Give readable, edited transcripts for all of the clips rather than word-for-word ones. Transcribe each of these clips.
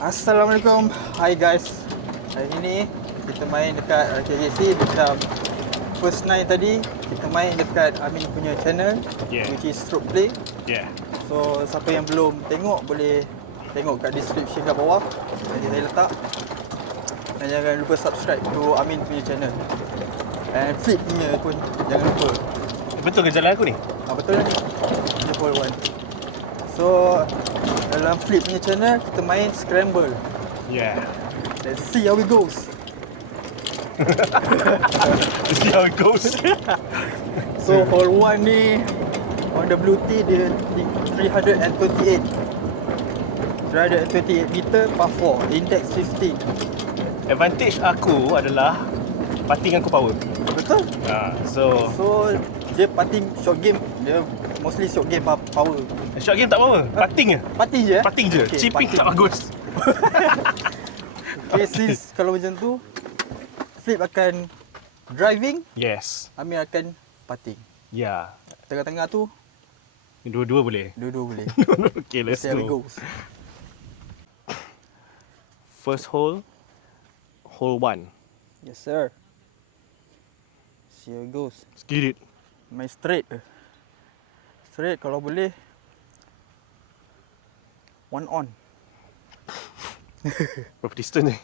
Assalamualaikum. Hi guys. Hari ni kita main dekat KJC macam first night tadi kita main dekat Amin punya channel, which is Stroke Play. So siapa yang belum tengok boleh tengok kat description kat bawah. Nanti saya letak. Dan jangan lupa subscribe to Amin punya channel. And flip punya pun jangan lupa. Betul ke jalan aku ni? Betul lah ni. Dia hole one. So dalam flip punya channel kita main scramble. Let's see how it goes. Let's see how it goes. So hole 1 ni on the blue tee dia 328 meter par 4, index 15. Advantage aku adalah putting aku power. Betul? So dia putting short game, dia mostly short game power. short game tak power, putting je. Putting je? Putting je. Okay, Chipping putting. tak bagus. Okay, since kalau macam tu flip akan driving, Yes. Amir akan putting. Ya. Tengah-tengah tu Dua-dua boleh. dua-dua boleh. Okay, let's See how it go. goes. First hole, hole 1. Yes sir. See how it goes. Let's get it. Main straight je. Straight kalau boleh one on. Berapa distance ni?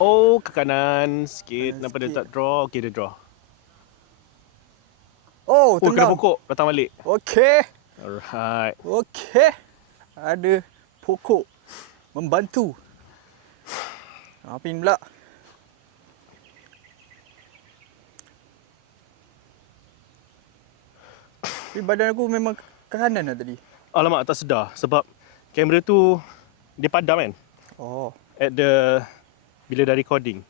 Oh, ke kanan sikit. Nampak dia tak draw. Okay, dia draw. Oh, Oh, kena tendang. pokok. Datang balik. Okey. Alright. Okey. Ada pokok membantu. Apin pula. Tapi badan aku memang ke kanan lah tadi. Alamak, tak sedar. Sebab kamera tu dia padam kan. Oh. At the bila dah recording.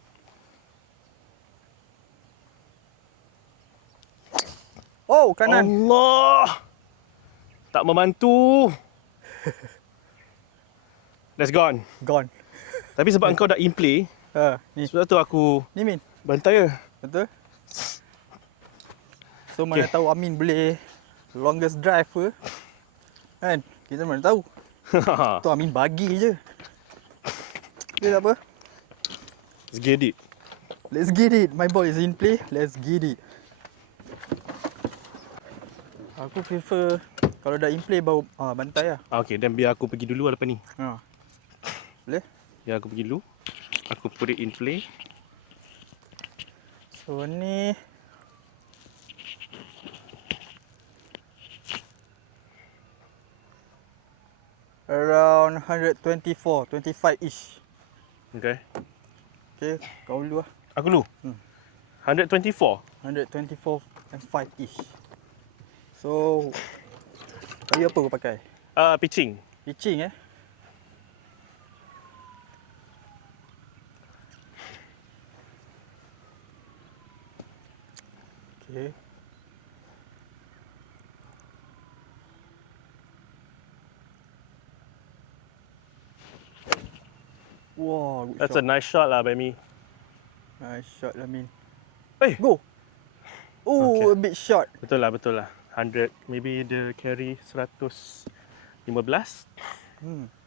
Oh, kanan. Allah. Tak membantu. That's gone. Gone. Tapi sebab engkau dah in play, Ni. sebab tu aku Ni Min. bantai je. Betul? So mana tahu Amin boleh longest drive ke. Kan? Kita mana tahu. Tu Amin bagi je. Okay, tak apa. Let's get it. Let's get it. My ball is in play. Let's get it. Aku prefer kalau dah in play baru bantai lah. Okay, dan biar aku pergi dulu lepas ni. Boleh? Biar aku pergi dulu. Aku put it in play. So ni around 124, 25-ish. Okay. Okay, kau dulu lah. Aku dulu. 124. 124 and 5-ish. So, kayu apa kau pakai? Pitching. Pitching Okay. Wow, good That's shot. a nice shot lah by me. Nice shot lah Min. Hey. Go. Oh, Okay. a bit short. Betul lah. 100. Maybe the carry 115.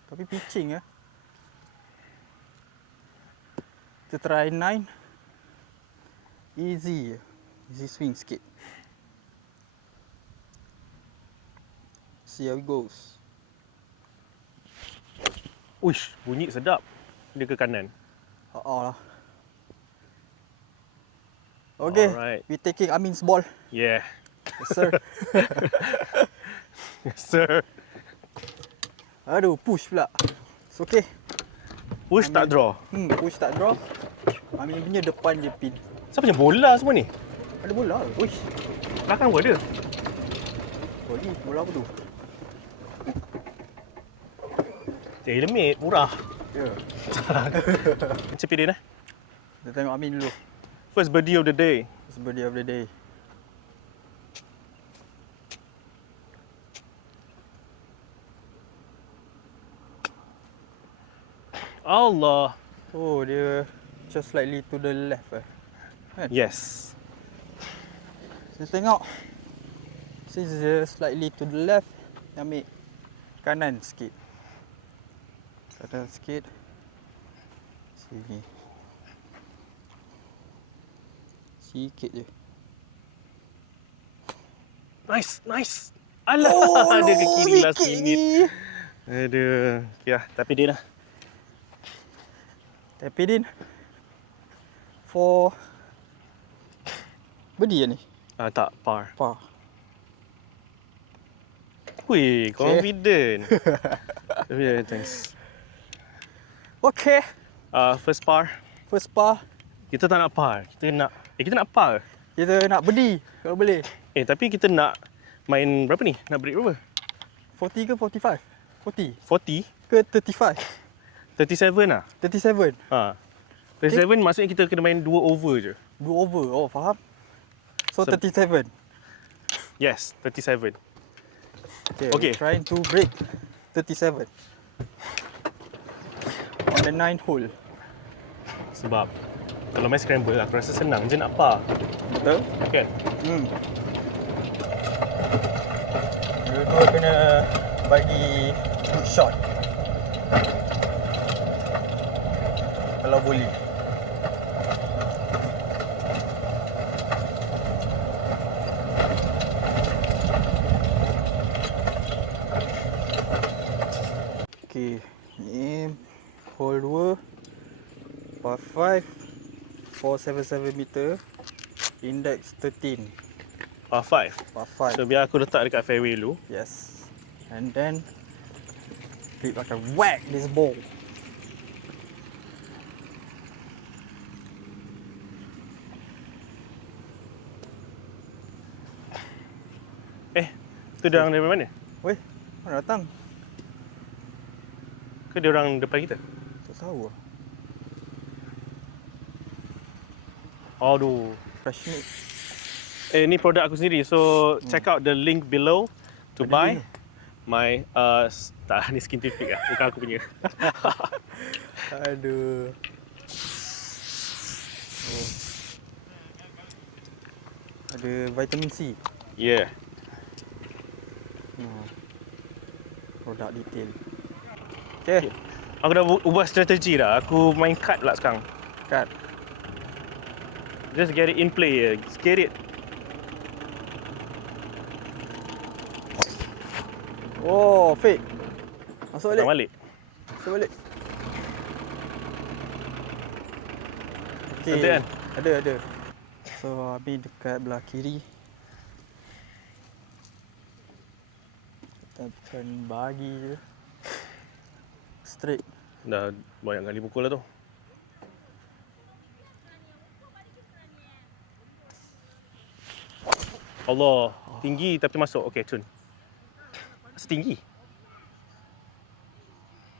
Tapi pitching Kita try 9. Easy swing sikit. See how it goes. Uish, bunyi sedap. Dia ke kanan. Lah. Okay, Alright. we taking Amin's ball. Yeah. Yes, sir. Yes, sir. Aduh, push pula. It's okay. Push tak draw. Push tak draw. Amin punya depan je pin. Siapa punya bola semua ni? Ada bola. Uish. Belakang pun ada. Bola apa tu? Tailor-made, murah. Ya. Macam pilih dah. Kita tengok Amin dulu. First birdie of the day. It's birthday of the day. Allah. Oh, dia just slightly to the left Yes. Kita tengok Since slightly to the left, ambil kanan sikit. Kanan sikit. Sini. Sikit je. Nice, nice. Alah, Oh, dia ke no, kiri last sikit minute. ni. Aduh. Okay lah, tapi dia dah. Tapi Din, for bedi ni? Tak, par. Par. Wih, confident. Yeah, thanks. Okay. First par. First par. Kita tak nak par. Kita nak par. Kita nak bedi kalau boleh. Tapi kita nak main berapa ni? Nak break berapa? 40 ke 45? 40 40? ke 35? 37 lah. 37. 37 maksudnya kita kena main 2 over je. 2 over. Oh, faham. So 37. Yes, 37. Okay. Trying to break 37 on the 9th hole. Sebab kalau main scramble aku rasa senang je nak par. Betul? Kan? Dua-dua kena bagi good shot. Kalau boleh. Okay, ni hole 2, par 5, 477 meter, index 13. Par 5. Par 5. So biar aku letak dekat fairway dulu. Yes. And then we akan whack this ball. Tu dia orang dari mana? Weh, mana datang? Ke dia orang depan kita? Tak tahu lah. Aduh. Fresh meat. Ni produk aku sendiri. So check out the link below to Ada buy dia? my tak ni scientific lah. Bukan aku punya. Aduh. Oh. Ada vitamin C. Yeah. Produk detail. Okay. Aku dah ubah strategi dah. Aku main card pula sekarang. Cut. Just get it in play je. Get it. Oh, fake. Masuk balik. Tak balik. Masuk balik. Okay. Ada kan? Ada. So, Abi dekat belah kiri. Kita akan bagi je. Straight. Dah banyak kali pukul lah tu. Allah, tinggi tapi masuk. Okey, cun. Setinggi.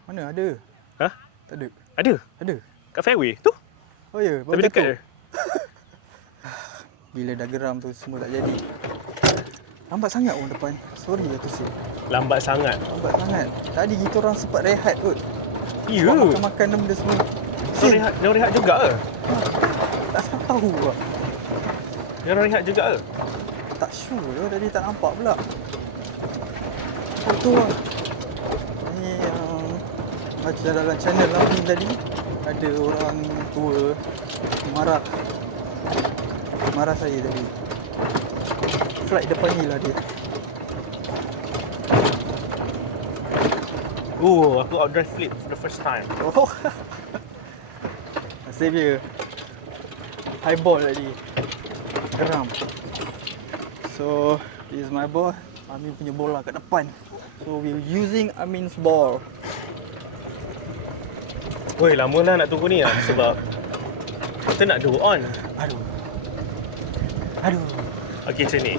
Mana ada? Hah? Tak ada. Ada. Ada. Kat fairway tu. Oh ya, Tapi dekat je. Bila dah geram tu semua tak jadi. Lambat sangat orang depan. Sorry lah tu sih. Lambat sangat. Lambat sangat. Tadi kita orang sempat rehat kot. Ya. Buat makan-makan dan benda semua. Dia rehat juga ke? Tak tahu lah. Dia rehat juga ke? Tak sure lah. Tadi tak nampak pula. Tu lah. Ni yang macam dalam channel lain tadi. Ada orang tua marah saya tadi. Flight depan ni lah dia. Aku outdrive flip for the first time. Oh. Nasib dia. High ball tadi. Geram. So, this is my ball. Amin punya bola kat depan. So, we're using Amin's ball. Woi, lama lah nak tunggu ni lah. Sebab kita nak do on. Aduh. Okey, macam ni.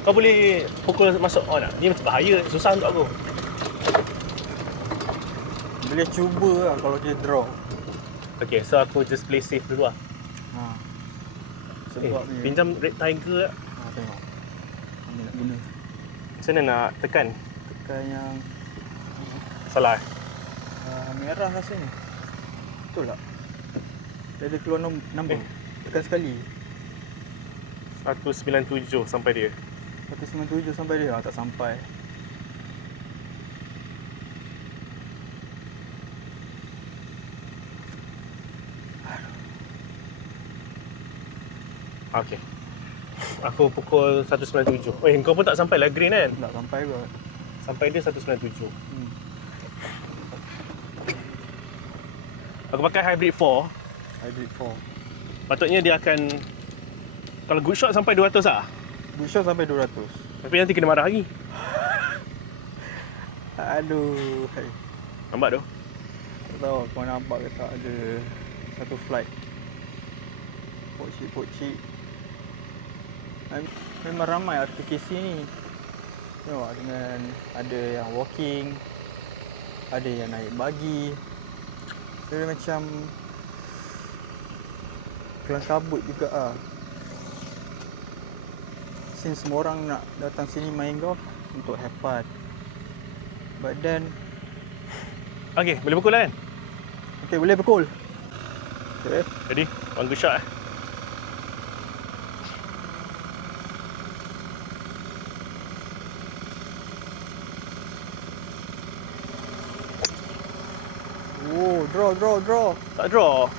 Kau boleh pukul masuk on tak? Ni macam bahaya. Susah untuk aku. Boleh cuba lah kalau dia draw. Okay, so aku just play safe dulu lah. Sebab ni. Pinjam Red Tiger tak? Tengok. Amin nak guna. Macam mana nak tekan? Tekan yang Salah. merah rasanya. Betul tak? Dia ada keluar number. Tekan sekali. 197 sampai dia. 197 sampai dia? Tak sampai. Okay. Aku pukul 197. Kau pun tak sampai lah green kan? Tak sampai kot. Sampai dia 197. Aku pakai hybrid 4. Hybrid 4. Patutnya dia akan, kalau good shot sampai 200 lah. Good shot sampai 200. Tapi nanti kena marah lagi. Aduh. Nampak tu? Tak tahu kau nampak ke tak ada satu flight. Pokcik. Memang ramai aplikasi ni. Tengok dengan ada yang walking, ada yang naik buggy. So dia macam kelang kabut juga ah. Since semua orang nak datang sini main golf untuk have fun. But then Okay, boleh pukul lah kan? okay, boleh pukul. Okay. Jadi, one good shot Oh, draw. Tak draw.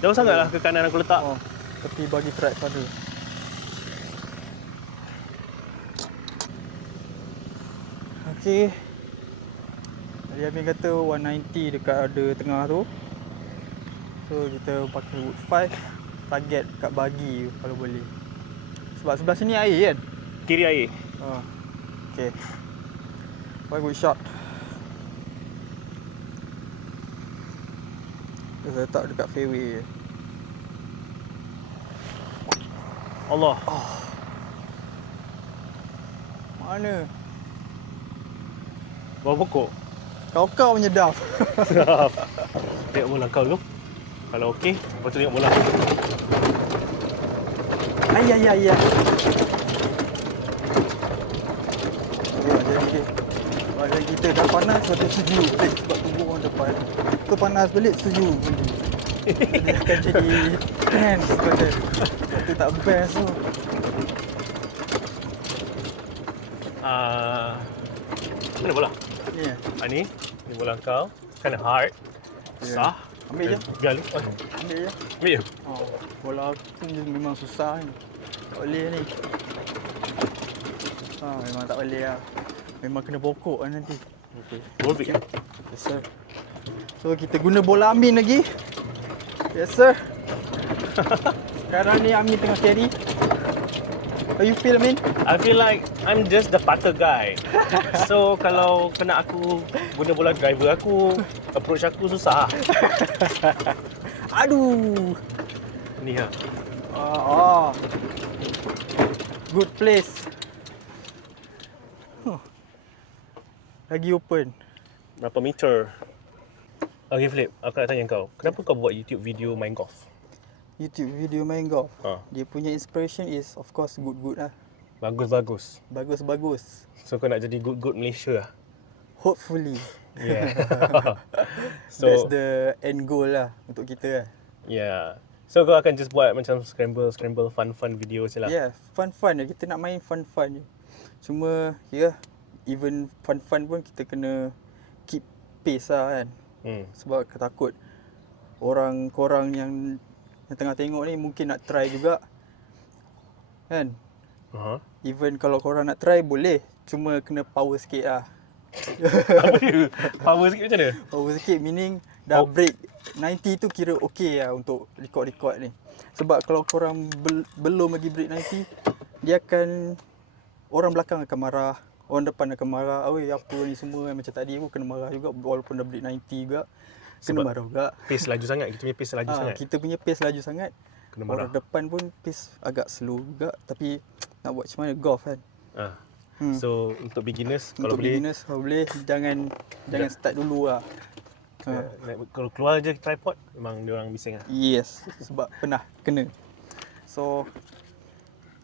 Jauh sangat lah ke kanan aku letak. Oh, tepi bagi track pada. Okay. Tadi Amin kata 190 dekat ada tengah tu. So kita pakai wood 5, target kat bagi kalau boleh. Sebab sebelah sini air kan? Kiri air. Oh. Okay. One good shot. Kita letak dekat fairway je. Allah. Mana? Bawa pokok. Kau menyedap. Tengok bola kau dulu. Kalau okey, lepas tu tengok bola. Ayah. Jadi kalau kita dah panas, kita sejuk sebab tunggu orang depan. Tu panas balik, sejuk. Dia akan jadi tense pada. Itu tak best tu. Mana bola? Ni Ni bola kau. Kind of hard. Sah. Ambil je. Gali. Ambil je. Ambil je. Oh, bola aku ni memang susah ni. Tak boleh ni. Memang tak boleh lah. Memang kena pokok lah nanti. Okay. Worth it. Yes sir. So kita guna bola Amin lagi. Yes sir. Sekarang ni Amin tengah carry. How you feel Amin? I feel like I'm just the putter guy. So kalau kena aku guna bola driver aku, approach aku susah. Aduh. Ni ha. Good place. Lagi open. Berapa meter? Okay Flip, aku nak tanya kau. Kenapa kau buat YouTube video main golf? YouTube video main golf. Ha. Dia punya inspiration is of course good lah. Bagus-bagus. Bagus. So kau nak jadi good Malaysia lah? Hopefully. Yeah. So that's the end goal lah untuk kita lah. Yeah. So kau akan just buat macam scramble fun video je lah. Yeah, fun. Kita nak main fun je. Cuma even fun pun kita kena keep pace lah kan. Sebab takut korang yang tengah tengok ni mungkin nak try juga. Kan? Even kalau korang nak try boleh. Cuma kena power sikit lah. Apa dia? Power sikit macam mana? Power sikit meaning dah break 90 tu kira okey lah untuk record ni. Sebab kalau korang belum lagi break 90, dia akan, orang belakang akan marah, orang depan akan marah. Apa ni semua, macam tadi aku kena marah juga walaupun dah break 90 juga. Kena Sebab marah juga. Pace laju sangat, kita punya pace laju sangat. Kita punya pace laju sangat. Kena marah. Orang depan pun pace agak slow juga. Tapi nak buat macam mana golf kan. So untuk beginners, kalau boleh jangan start dulu lah. Kalau keluar je tripod, memang dia orang bising lah. Yes, sebab pernah kena. So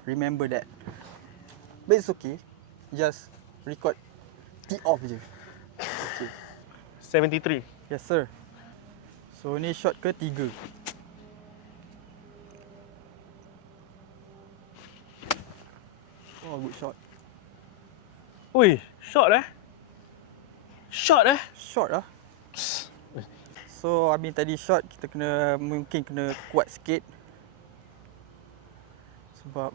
remember that. But it's okay. Just record tee off je. Okay. 73. Yes sir. So ni shot ke 3. good shot. Ui, shot eh? Shot eh? Shot lah. So Amin tadi shot, kita mungkin kena kuat sikit. Sebab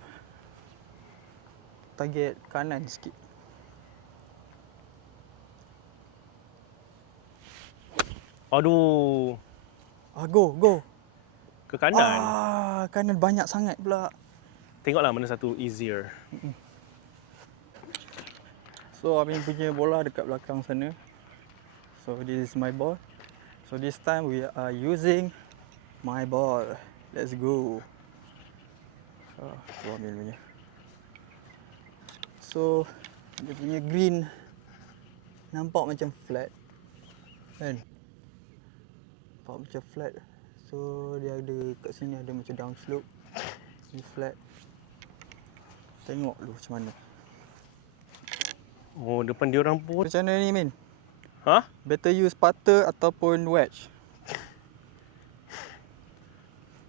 target kanan sikit. Aduh. Go. Ke kanan. Kanan banyak sangat pula. Tengoklah mana satu easier. So Amin punya bola dekat belakang sana. So this is my ball. So this time we are using my ball. Let's go. Tu Amin punya. So dia punya green nampak macam flat. Kan? Nampak macam flat. So dia ada kat sini ada macam down slope. Ni flat. Tengok dulu macam mana. Oh, depan dia orang pun. Macam mana ni Min? Ha? Better use putter ataupun wedge?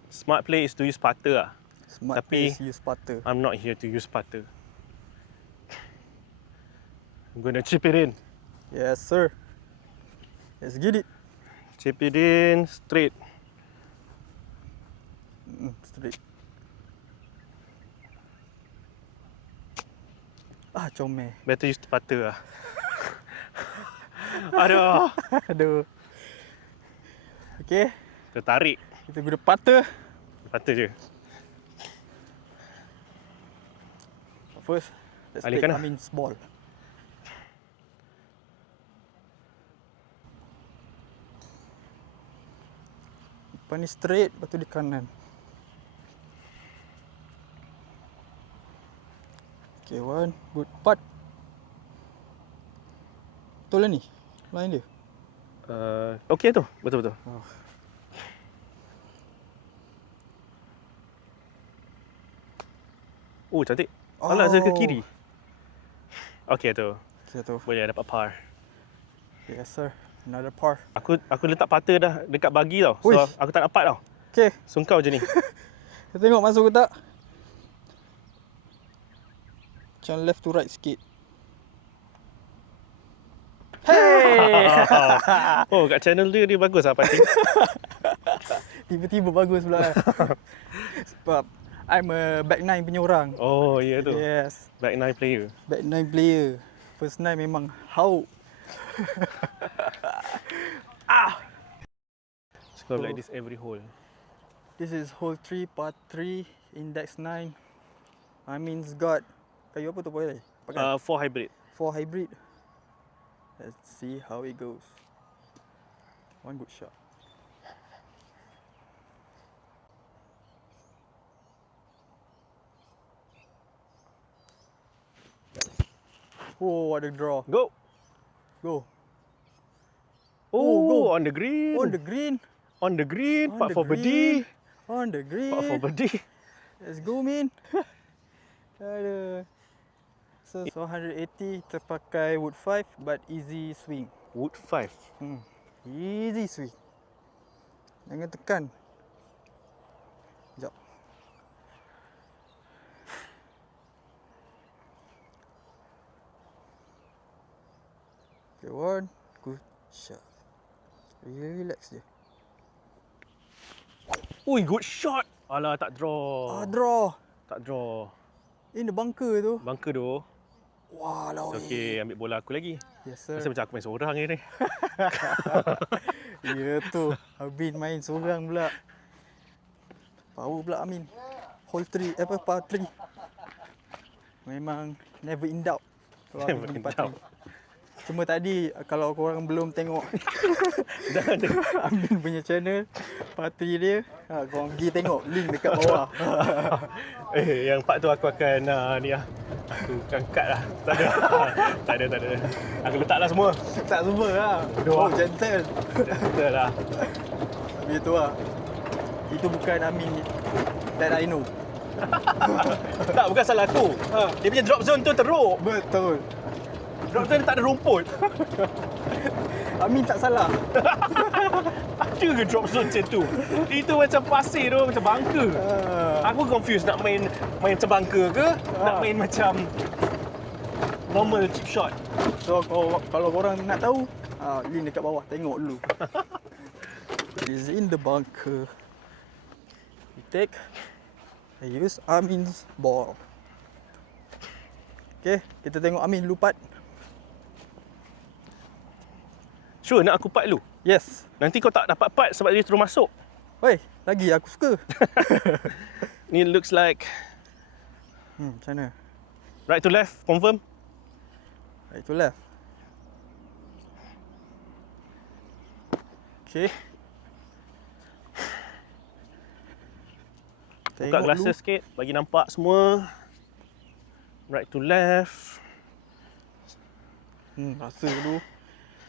Smart play is to use putter lah. Smart Tapi place use putter. I'm not here to use putter. I'm gonna chip it in. Yes sir. Let's get it. Chip it in straight. Straight. Comel. Better use putter lah. Aduh. Aduh. Okay. Tertarik. Kita guna putter. Putter je. First, let's Alihkan take lah. Amin's ball. Depan ni straight, lepas tu di kanan. Okay, one good putt. Betul lah ni? Line dia? Okay tu. Betul-betul. Oh, cantik. Alah, saya ke kiri. Okay tu. Okay tu. Boleh dapat par. Yes sir. Another par. Aku letak putter dah dekat bagi tau. So Uish. aku tak dapat tau. Okay. So kau je ni. Kita tengok masuk ke tak. Macam left to right sikit. Hey! Oh, kat channel dia bagus lah putting. Tiba-tiba bagus pula. Sebab I'm a back nine punya orang. Oh, ya tu. Yes. Back nine player. Back nine player. First nine memang how. So like this every hole. This is hole 3, part 3, index 9. Amin's got kayu apa tu boleh? Pakai 4 hybrid. 4 hybrid. Let's see how it goes. One good shot. Oh, what a draw. Go. Go. Oh, go. on the green. On the green. On the green. On Part the for birdie. On the green. Part for birdie. Let's go, man. Aduh. So 180 kita pakai wood 5 but easy swing. Wood 5. Easy swing. Jangan tekan. Sekejap. Okay, one good shot. Relax je. Ui, good shot. Alah, tak draw. Draw. Tak draw. In the bunker tu. Bunker tu. Walau. So, okay, ambil bola aku lagi. Yes sir. Rasa macam aku main seorang ni. Ya tu. Amin main seorang pula. Power pula Amin. Hole 3, par 3. Memang never in doubt. Kalau Never Amin in par doubt. 3. Cuma tadi kalau korang belum tengok Jangan tengok. Amin punya channel part 3 dia, korang pergi tengok link dekat bawah. Yang part tu aku akan ni lah. Aku akan cut lah. Tak ada. tak ada. Aku letak lah semua. Tak semua lah. Oh, gentle. Betul lah. Tapi tu lah. Itu bukan Amin that I know. Tak, bukan salah aku. Dia punya drop zone tu teruk. Betul. Drop zone tak ada rumput. Amin tak salah. Ada ke drop zone macam tu? Itu macam pasir tu, macam bunker. Aku confused nak main macam bunker ke? Nak main macam normal chip shot. So kalau korang nak tahu, link dekat bawah, tengok dulu. Is in the bunker. I use Amin's ball. Okay, kita tengok Amin lupat. Sure nak aku part dulu? Yes. Nanti kau tak dapat part sebab dia terus masuk. Oi, lagi aku suka. Ni looks like Macam mana? right to left, confirm? Right to left. Okay. Buka glasses sikit, bagi nampak semua. Right to left. Rasa dulu.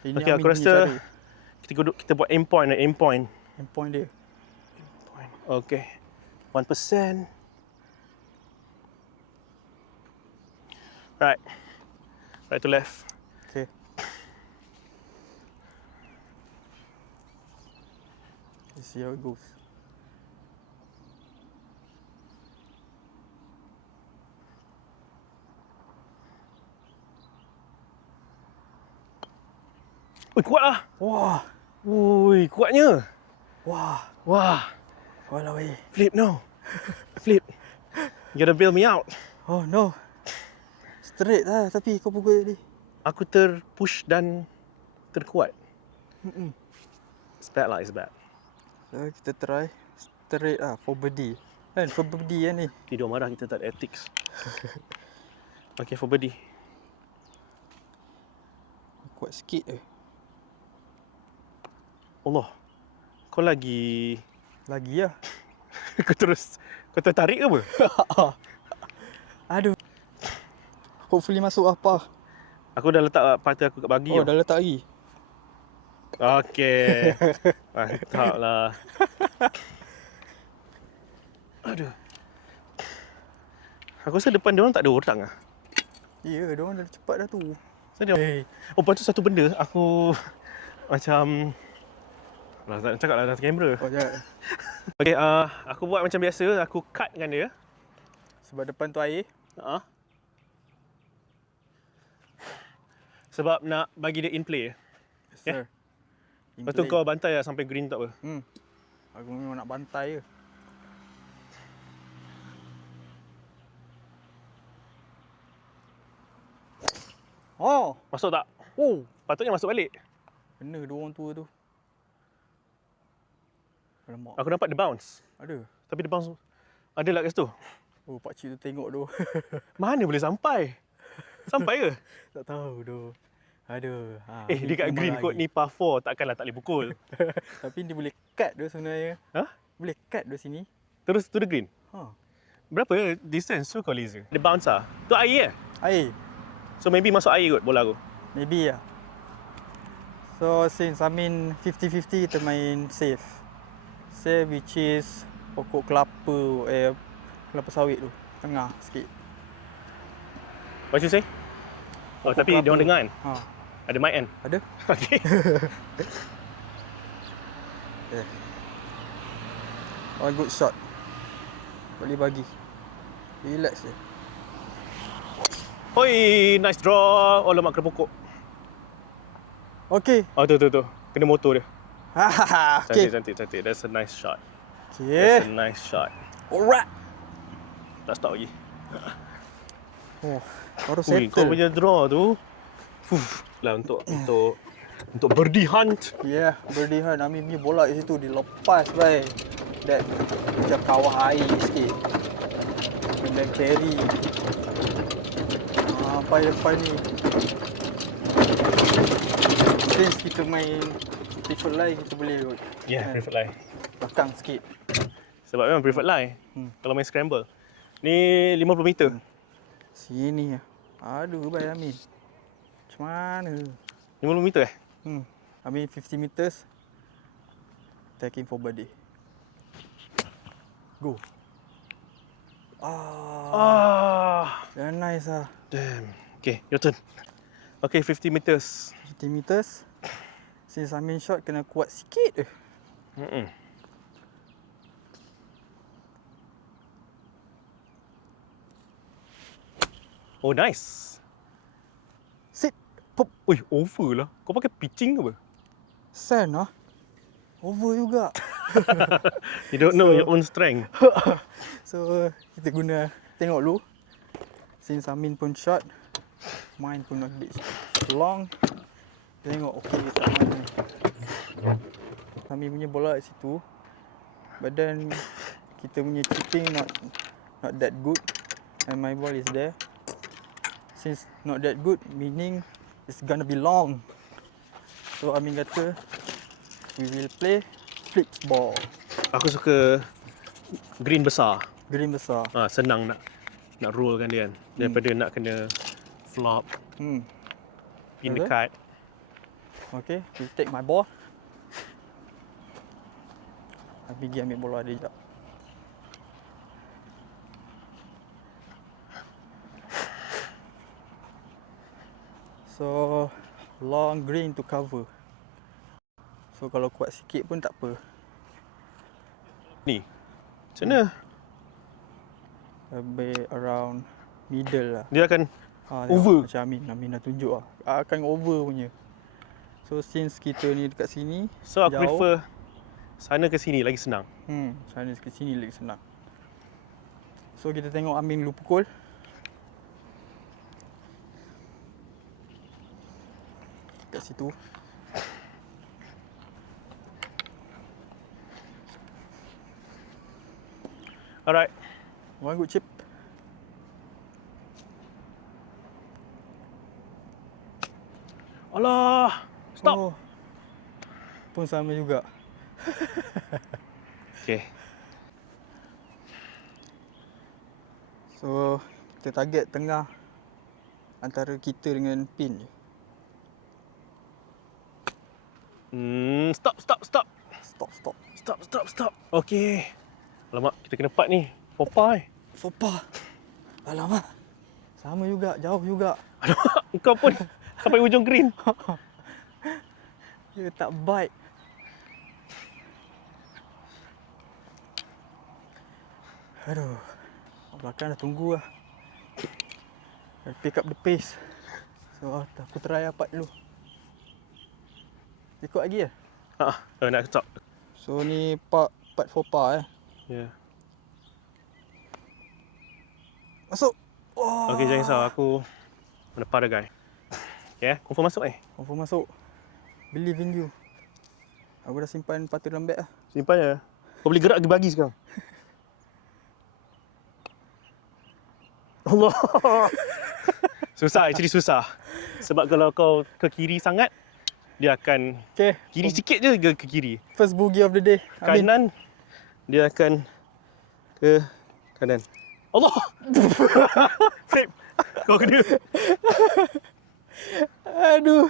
Ini Okay, Amin aku punya rasa cara. kita buat aim point. Aim point dia. Okay. 1%. Right. Right to left. Okay. Let's see how it goes. Ui, kuat lah. Wah. Ui, kuatnya. Wah. Wah. Walau Flip, no. Flip. You gotta bail me out. Oh no. Straight lah tapi kau pukul tadi. Aku terpush dan terkuat. It's bad lah, it's bad. So kita try straight lah for birdie. Kan for birdie kan ni. Tidur marah kita tak ada ethics. Okay, for birdie. Kuat sikit je. Allah. Kau lagi Lagi lah. kau tertarik ke apa? Aduh. Hopefully masuk apa. Aku dah letak parti aku kat bagi. Oh, dah letak lagi. Okey. Mantap lah. Aduh. Aku rasa depan dia orang tak ada orang ah. Ya, dia orang dah cepat dah tu. Hey. Oh, lepas tu satu benda aku macam tak nak cakap lah dalam kamera. Oh, jangan. Okey, aku buat macam biasa, aku cut dengan dia. Sebab depan tu air. Sebab nak bagi dia in play. Yes, sir. Lepas tu kau bantai lah sampai green tak apa. Aku memang nak bantai je. Oh, Masuk tak? oh, Patutnya masuk balik. kena dua orang tua tu. Alamak. Aku nampak dia bounce. Ada. Tapi dia bounce ada lah kat situ. Oh, pakcik tu tengok tu. Mana boleh sampai? Sampai ke? Tak tahu tu. Aduh. Dia kat green kot ni par 4, takkanlah tak boleh pukul. Tapi dia boleh cut tu sebenarnya. Boleh cut tu sini. Terus to the green. Berapa distance tu kau laser? Dia bounce lah. Tu air Air. So maybe masuk air kot bola aku. Maybe lah. So since Amin 50-50, kita main safe. Safe which is pokok kelapa, kelapa sawit tu. Tengah sikit. What you say? Oh, Pokok tapi kelapa. dia orang dengar kan? Ada mic kan? Ada? Okay. Okay. One good shot. Boleh bagi. Relax je. Hoi, nice draw. Oh, lemak kena pokok. Okay. Oh, tu. Kena motor dia. Okay. Cantik. That's a nice shot. Okay. That's a nice shot. Alright. Tak stop lagi. Oh, baru Ui, kau settle. punya draw tu. Lah untuk birdie hunt. Yeah, birdie hunt. Amin punya bola kat situ dilepas baik. That macam kawah air sikit. And then carry. Lepas ni. Since kita main preferred lie, kita boleh kot. Yeah, preferred lie. Belakang sikit. Sebab memang preferred lie. Kalau main scramble. Ni 50 meter. Sini lah. Aduh, baik Amin. Macam mana? 50 meter Amin 50 meters. Taking for birdie. Go. Very nice lah. Damn. Okay, your turn. Okay, 50 meters. 50 meters. Since Amin shot, kena kuat sikit je. Oh, nice. Sit. Pop. Ui, over lah. Kau pakai pitching ke apa? Sand lah. Over juga. You don't know your own strength. So, kita guna tengok dulu. Since Amin pun short, mine pun a bit long. Tengok okey ke tak mana. Amin punya bola kat situ. But then kita punya chipping not that good. And my ball is there. Since not that good, meaning it's gonna be long. So Amin kata we will play flip ball. Aku suka green besar. Green besar. Senang nak roll kan dia kan. Daripada nak kena flop, pin dekat. Okay, we take my ball. Amin pergi ambil bola dia sekejap. So, long green to cover. So, kalau kuat sikit pun tak apa. Ni, macam mana? Lebih around middle lah. Dia akan Tengok, over. macam Amin dah tunjuk lah. Akan over punya. So, since kita ni dekat sini, So aku jauh, prefer sana ke sini lagi senang. sana ke sini lagi senang. So, kita tengok Amin dulu pukul. Kat situ. Alright. One good chip. Alah, stop. Oh. Pun sama juga. Okay. So, kita target tengah antara kita dengan pin je. Stop. Stop. Okay. Alamak, kita kena part ni. Fopa Fopa. Alamak. Sama juga, jauh juga. Alamak, kau pun sampai ujung green. Dia tak bite. Aduh. Belakang dah tunggu lah. I'll pick up the pace. So, aku try part dulu. Ikut lagi ya? Nak stop. So, ni part Fopa Yeah. Masuk. Oh. Okay, jangan risau. Aku menepar the guy. Okay, confirm masuk Confirm masuk. Believe in you. Aku dah simpan patu dalam beg lah. Simpan je. Kau boleh gerak ke bagi sekarang. Allah. Actually susah. Sebab kalau kau ke kiri sangat, dia akan Okay. kiri sikit je ke kiri. First boogie of the day. Amin. Kanan, dia akan ke kanan. Allah! Flip! Kau kena. Aduh.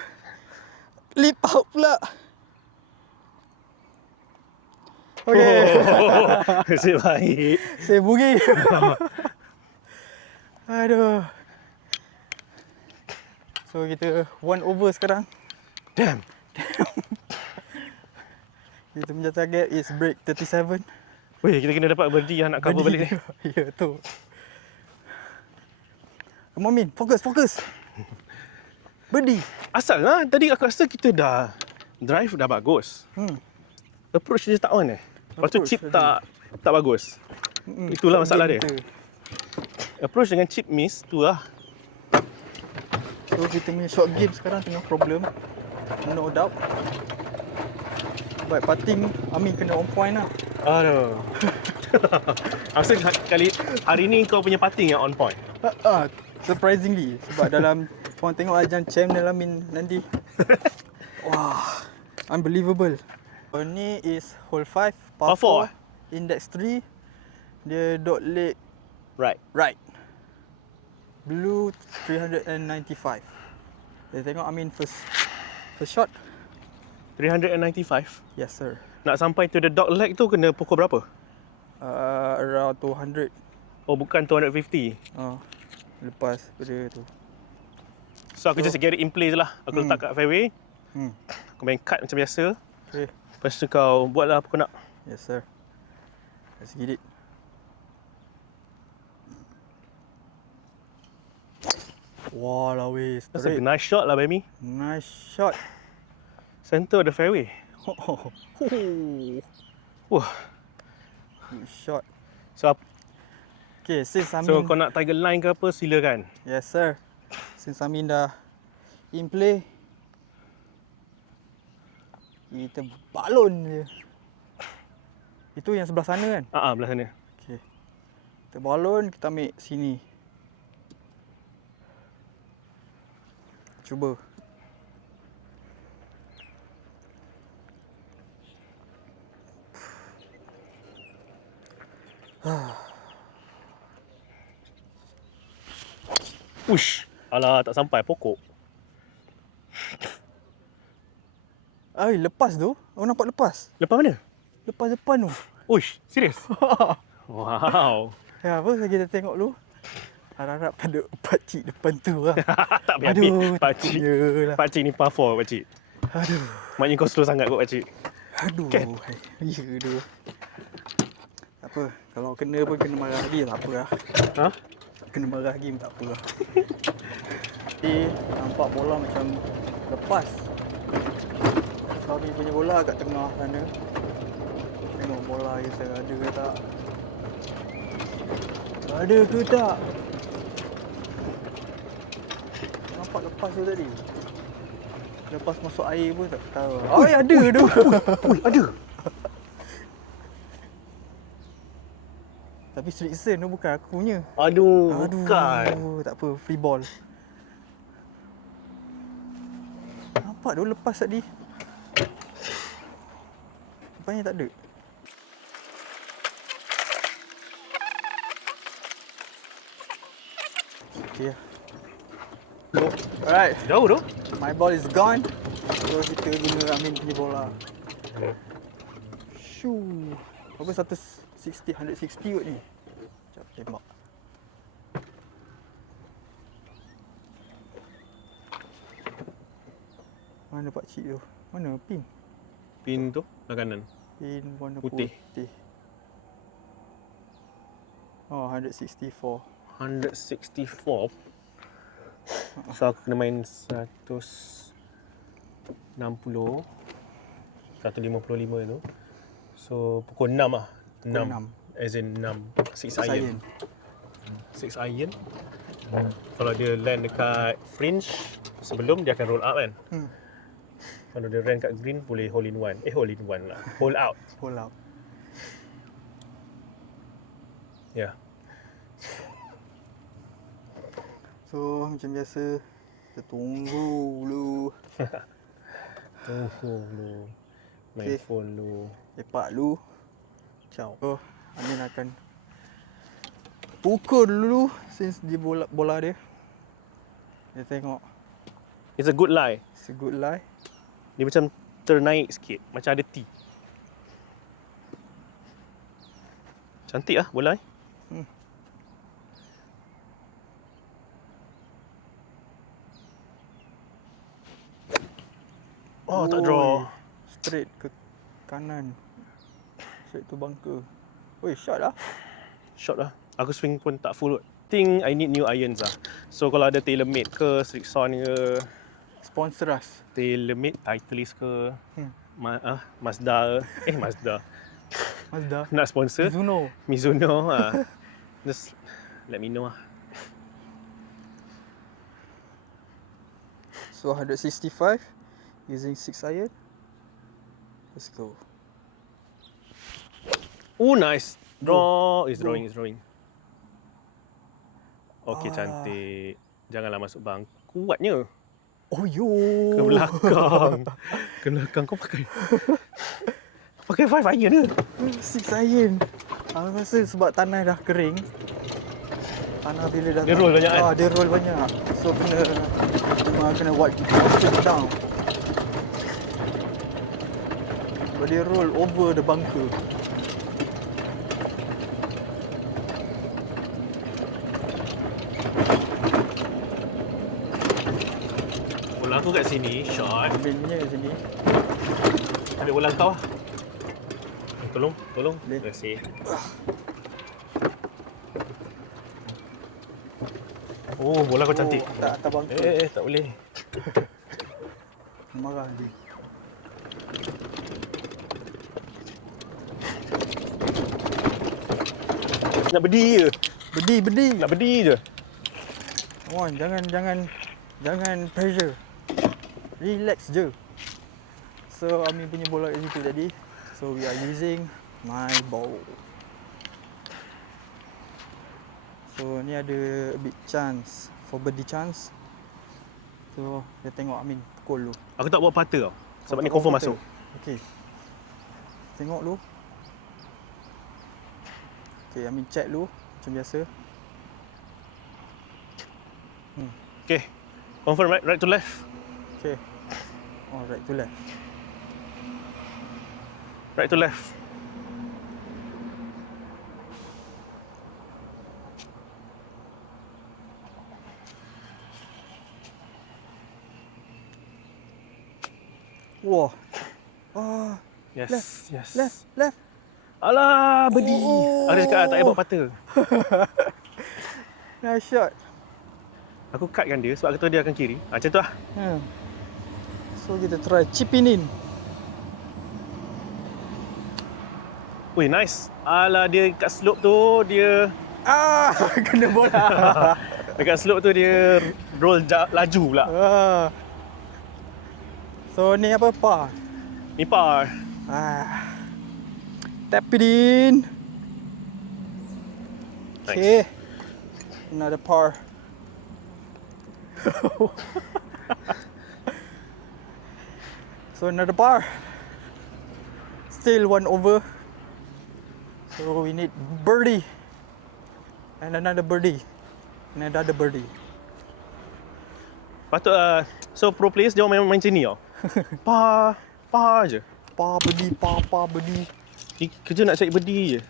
Lip out pula. Okay. Nasib baik. Saya boogie. Aduh. So kita 1 over sekarang. Damn. Kita punya target is break 37. Weh, kita kena dapat birdie yang nak cover balik ni. Ya, tu. Come on, Min. Fokus. Birdie. Asal lah, tadi aku rasa kita dah drive dah bagus. Approach dia tak on Lepas tu Approach chip tadi. tak bagus. Itulah masalah dia. Kita. Approach dengan chip miss tu lah. So kita punya short game sekarang tengah problem. No doubt. But putting Amin kena on point lah. Aduh. Rasa hari ni kau punya putting yang on point. Surprisingly. Sebab dalam korang tengok Ajang channel Amin nanti. Wah, unbelievable. So, ni is hole 5, par 4, index 3. Dia dot leg right. Blue 395. Kita tengok Amin first shot. 395. Yes sir. Nak sampai to the dog leg tu kena pukul berapa? Around 200. Oh, bukan 250. Lepas pada tu. So aku just get it in place lah. Aku letak kat fairway. Aku main cut macam biasa. Okay. Lepas tu kau buatlah apa kau nak. Yes sir. Let's get it. Walau weh, That's a straight. nice shot lah, baby. Nice shot. Center of the fairway. Wah. Good shot. So, Okay, since so Amin, kau nak tiger line ke apa, silakan. yes sir. Since Amin dah in play, kita balon je. Itu yang sebelah sana kan? Belah sana. Okay. Kita balon, kita ambil sini. Cuba. Ush. Alah, tak sampai pokok. Ay, lepas tu. Aku nampak lepas. Lepas mana? Lepas depan tu. Ush, serius? Wow. Ya, apa kita tengok dulu. Harap-harap tak ada pakcik depan tu lah. Tak habis-habis. Pakcik. Yalah. Pakcik ni par 4, pakcik. Aduh. Maknanya kau slow sangat kot, pakcik. Aduh. Kan? Ya tu. Tak apa. Kalau kena pun kena marah lagi tak apa lah. Ha? Kena marah lagi pun tak apa lah. Tapi nampak bola macam lepas. Kami punya bola kat tengah sana. Tengok bola kita ada ke tak. Ada ke tak? Nampak lepas tu tadi. Lepas masuk air pun tak tahu. Oh, ada tu. Ui, ada. Tapi Strickson tu bukan aku punya. Aduh, bukan. Tak apa, free ball. Nampak tu lepas tadi. Nampaknya tak ada. Okay. Alright, Jauh tu. my ball is gone. So kita guna Amin punya bola. Shoo. Apa 160 kot ni. Sekejap tembak. Mana pakcik tu? Mana pin? Pin tu, belah kanan. Pin warna Putih. putih. Oh, 164. 164. So aku kena main 160. 155 tu. So pukul 6 lah. Pukul 6. As in 6. 6 iron. 6 iron. Kalau dia land dekat fringe sebelum dia akan roll up kan. Kalau dia land kat green boleh hole in one. Hole in one lah. Hole out. Hold out. Ya. Yeah. So macam biasa kita tunggu dulu. Tunggu dulu. Main Okay. phone dulu. Lepak dulu. Ciao. So Amin akan pukul dulu since dia bola dia. Kita tengok. It's a good lie. It's a good lie. Dia macam ternaik sikit. Macam ada T. Cantik lah bola ni. Oh, tak draw. Straight ke kanan. Straight to bunker. Oi, shot lah. Shot lah. Aku swing pun tak full. Think I need new irons lah. So kalau ada TaylorMade ke, Srixon ke, Sponsor us. TaylorMade, Titleist ke, Mazda ke. Mazda. Mazda. Nak sponsor? Mizuno. Just let me know lah. So 165 using 6 iron. Let's go. Oh, nice. Draw. Is drawing. Okey, cantik. Janganlah masuk bang. Kuatnya. Oh yo. Ke belakang. Ke belakang kau pakai. Pakai 5 iron ke? 6 iron. Aku rasa sebab tanah dah kering. Tanah bila dah Dia roll banyak kan? Dia roll banyak. So kena wipe it down. But dia roll over the bunker. Bola aku kat sini, shot. Ambilnya kat sini. Ambil bola kau lah. Tolong. Boleh. Terima kasih. Oh, bola kau cantik. Tak bang. Tak boleh. Marah dia. Nak berdi je. Berdi. Nak berdi je. Come on, jangan pressure. Relax je. So, Amin punya bola kat situ tadi. So, we are using my ball. So, ni ada a bit chance for birdie chance. So, kita tengok Amin pukul dulu. Aku tak buat putter tau. Sebab ni Tak confirm buat masuk. Okey. Tengok dulu. Okey, Amin check dulu macam biasa. Okay. Confirm right to left. Okey. Oh, right to left. Right to left. Wah. Ah, Yes. left. Alah, berdi. Oh. Ada cakap tak payah buat putter. Nice shot. Aku cutkan dia sebab aku tahu dia akan kiri. Macam tu lah. So kita try chipping in. Wih, nice. Alah, dia kat slope tu, dia... Kena bola. Dekat slope tu, dia roll laju pula. So ni apa? Par. Ni par. Tap it in. Nice. Okay. Another par. So another par. Still one over. So we need birdie. And another birdie. And another birdie. Patut so pro players dia orang main macam ni tau. Par je. Par birdie. Kerja nak cari birdie je.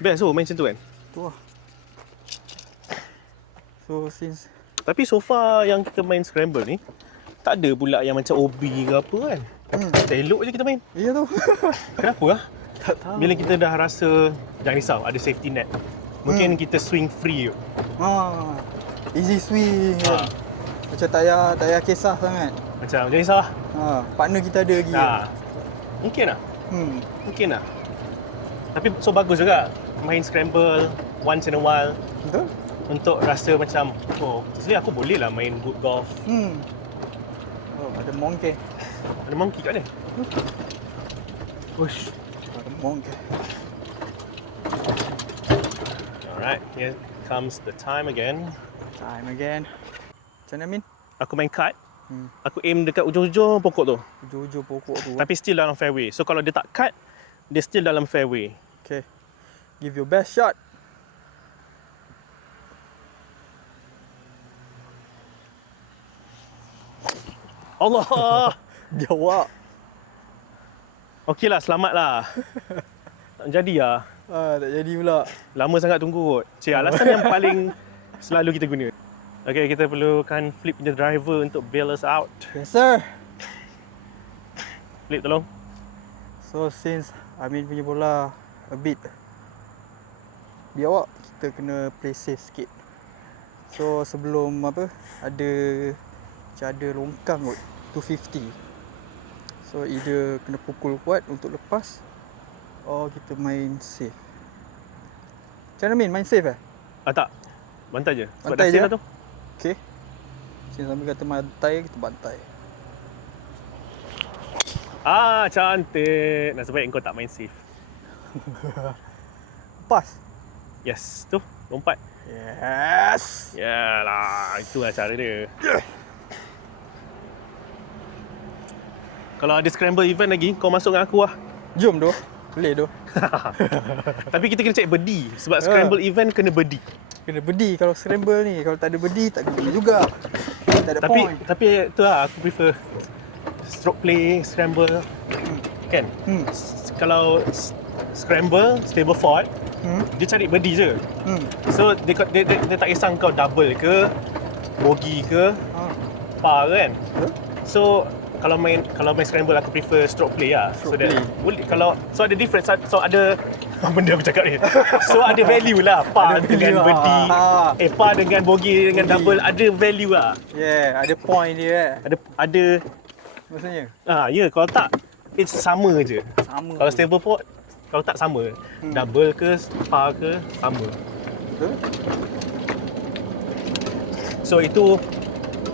Best main macam tu kan. Tu lah. So since Tapi so far yang kita main scramble ni, tak ada pula yang macam OB ke apa kan. Macam elok je kita main. iya tu. Kenapa lah? Tak tahu. Bila kita dah rasa, jangan risau, ada safety net. Mungkin kita swing free je. Easy swing. Macam tak payah kisah sangat. Macam, jangan risau lah. Partner kita ada lagi. Mungkin lah. Tapi so bagus juga main scramble once in a while. Betul? Untuk rasa macam, sebenarnya aku boleh lah main good golf. Ada monkey. Ada monkey kat ni. Push. Ada monkey. Alright, here comes the time again. Macam mana Min? Aku main cut. Aku aim dekat ujung-ujung pokok tu. Ujung-ujung pokok tu. Tapi still dalam fairway. So kalau dia tak cut, dia still dalam fairway. Okay. Give your best shot. Allah! Jawab. Okey lah, selamat lah. Tak jadi lah. Tak jadi pula. Lama sangat tunggu kot. Alasan yang paling selalu kita guna. Okay, kita perlukan Flip punya driver untuk bail us out. Yes sir. Flip, tolong. So since Amin punya bola a bit biawak, kita kena play safe sikit. So sebelum ada macam ada longkang kot 250. So either kena pukul kuat untuk lepas, or kita main safe. Macam mana main safe Tak. Bantai je. Sebab Bantai dah seal je? lah tu. Okay. Since Amin kata bantai, kita bantai. Cantik. Nasib baik kau tak main safe. Pas. Yes, tu. Lompat. Yes. Yalah, itulah cara dia. Kalau ada scramble event lagi, kau masuk dengan aku lah. Jom tu. Boleh tu. Tapi kita kena check birdie. Sebab scramble event kena birdie. Kena birdie kalau scramble ni. Kalau tak ada birdie, tak guna juga. Tak ada point. Tapi tu lah, aku prefer stroke play, scramble. Kan? Kalau scramble, stable fort, dia cari birdie je. So, dia tak kisah kau double ke, bogey ke, par kan. So, kalau main scramble aku prefer stroke play lah. Stroke So that play. boleh kalau so ada difference, so ada benda aku cakap ni. So ada value lah par Ada dengan value birdie. lah. Par dengan bogey dengan Bogey. double ada value lah. Yeah, ada point dia. Ada Maksudnya ya kalau tak it's sama je. sama. Kalau je. stableford kalau tak sama. Double ke par ke sama. Betul? So itu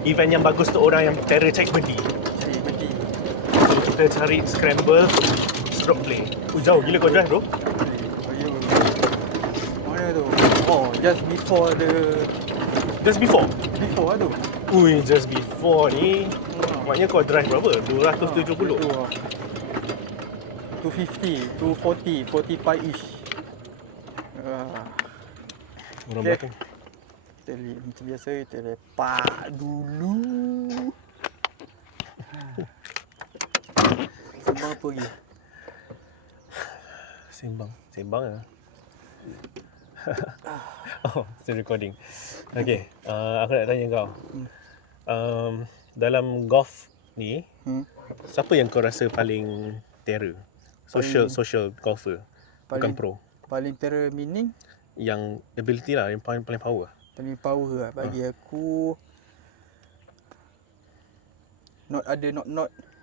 event yang bagus untuk orang yang terror check birdie. Cari birdie. So kita cari scramble stroke play. Jauh gila kau drive bro. Oh, ya. Mana tu? Oh, just before Just before. lah tu. Ui, just before ni. Maknanya kau drive berapa? 270. 250, 240, 45-ish. Orang Okay. belakang. Macam biasa kita lepak dulu. Sembang apa lagi? Sembang lah. Oh, still recording. Okay, aku nak tanya kau. Dalam golf ni, siapa yang kau rasa paling terror? Social golfer, bukan pro. Paling terror meaning? Yang ability lah, yang paling power. Paling power lah. Bagi aku not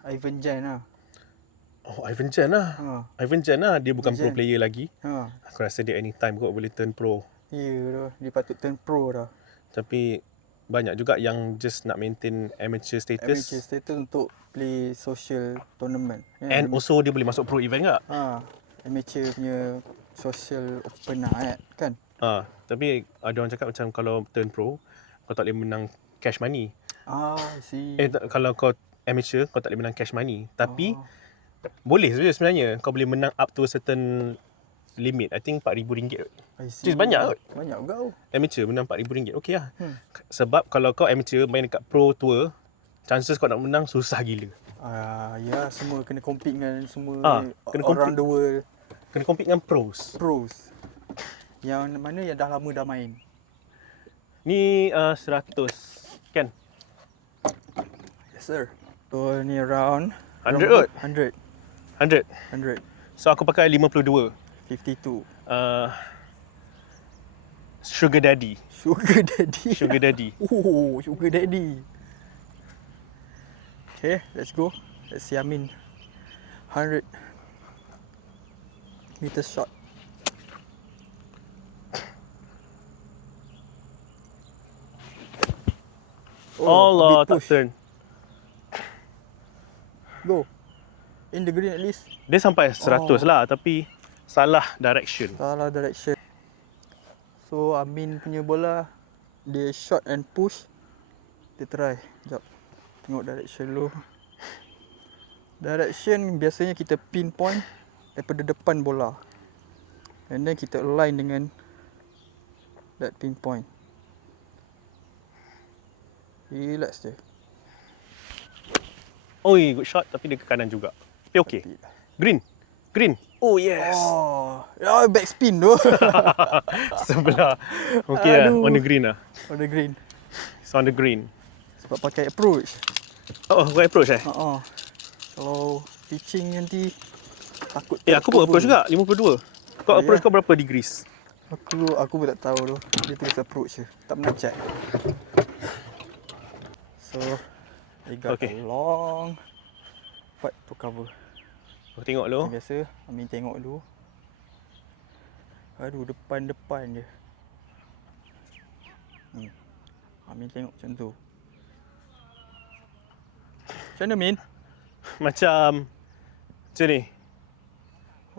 Ivan Jan lah. Oh, Ivan Chen lah. Ivan Chen lah, dia bukan pro player lagi. Aku rasa dia anytime kot boleh turn pro. Ya dah, dia patut turn pro dah. Tapi banyak juga yang just nak maintain amateur status. Amateur status untuk play social tournament. And also dia boleh masuk pro event tak? Amateur punya social open lah kan. Tapi ada orang cakap macam kalau turn pro, kau tak boleh menang cash money. I see. Kalau kau amateur, kau tak boleh menang cash money. Tapi boleh sebenarnya kau boleh menang up to a certain limit. I think RM4,000. I see. Itu banyak kot. Banyak juga. Amateur menang RM4,000. Okey lah. Sebab kalau kau amateur main dekat pro tour, chances kau nak menang susah gila. Ya, semua kena compete dengan semua kena around the world. Kena compete dengan pros. Yang mana yang dah lama dah main. Ni 100 kan? Yes sir. So ni around 100 kot? 100. 100. So aku pakai 52. 52. Sugar Daddy. Sugar Daddy. Sugar Daddy. Oh, Sugar Daddy. Okay, let's go. Let's see Amin. 100 meters shot. Allah, big tak push. turn. Go. In the green at least. Dia sampai 100 lah tapi salah direction. Salah direction. So Amin punya bola, dia shot and push. Dia try. Sekejap. Tengok direction dulu. Direction biasanya kita pinpoint daripada depan bola. And then kita align dengan that pinpoint. Relax je. Oi, good shot tapi dia ke kanan juga. Tapi okey. Green. Oh yes. Backspin tu. Sebelah. Okey lah, Aduh. on the green lah. On the green. It's on the green. Sebab pakai approach. Oh, kau approach Kalau pitching nanti takut. Aku pun approach juga, 52. Kau approach kau berapa degrees? Aku pun tak tahu tu. Dia tulis approach je. Tak pernah check. So, they got a long putt to cover. Kau tengok dulu. Macam biasa, Amin tengok dulu. Aduh, depan-depan je. Amin tengok macam tu. Macam mana, Min? Macam ni.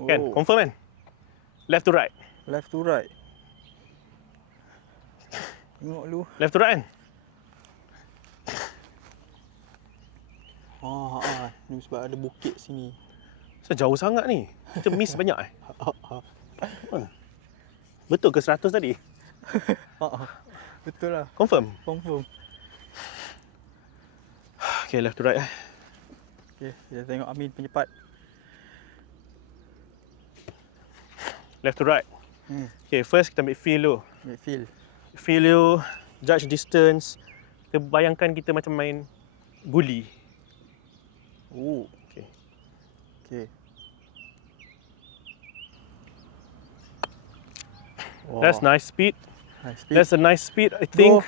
Kan? Confirm kan? Left to right. Left to right. Tengok dulu. Left to right kan? Ni sebab ada bukit sini. So, jauh sangat ni. Macam miss banyak Betul ke 100 tadi? Betul lah. Confirm? Confirm. Okay, left to right Okay, kita tengok Amin punya putt. Left to right. Okay, first kita ambil feel dulu. Midfield. Feel dulu, judge distance. Kita bayangkan kita macam main guli. Oh, Okay. okay. That's Wow. nice speed. Nice speed. That's a nice speed, I think.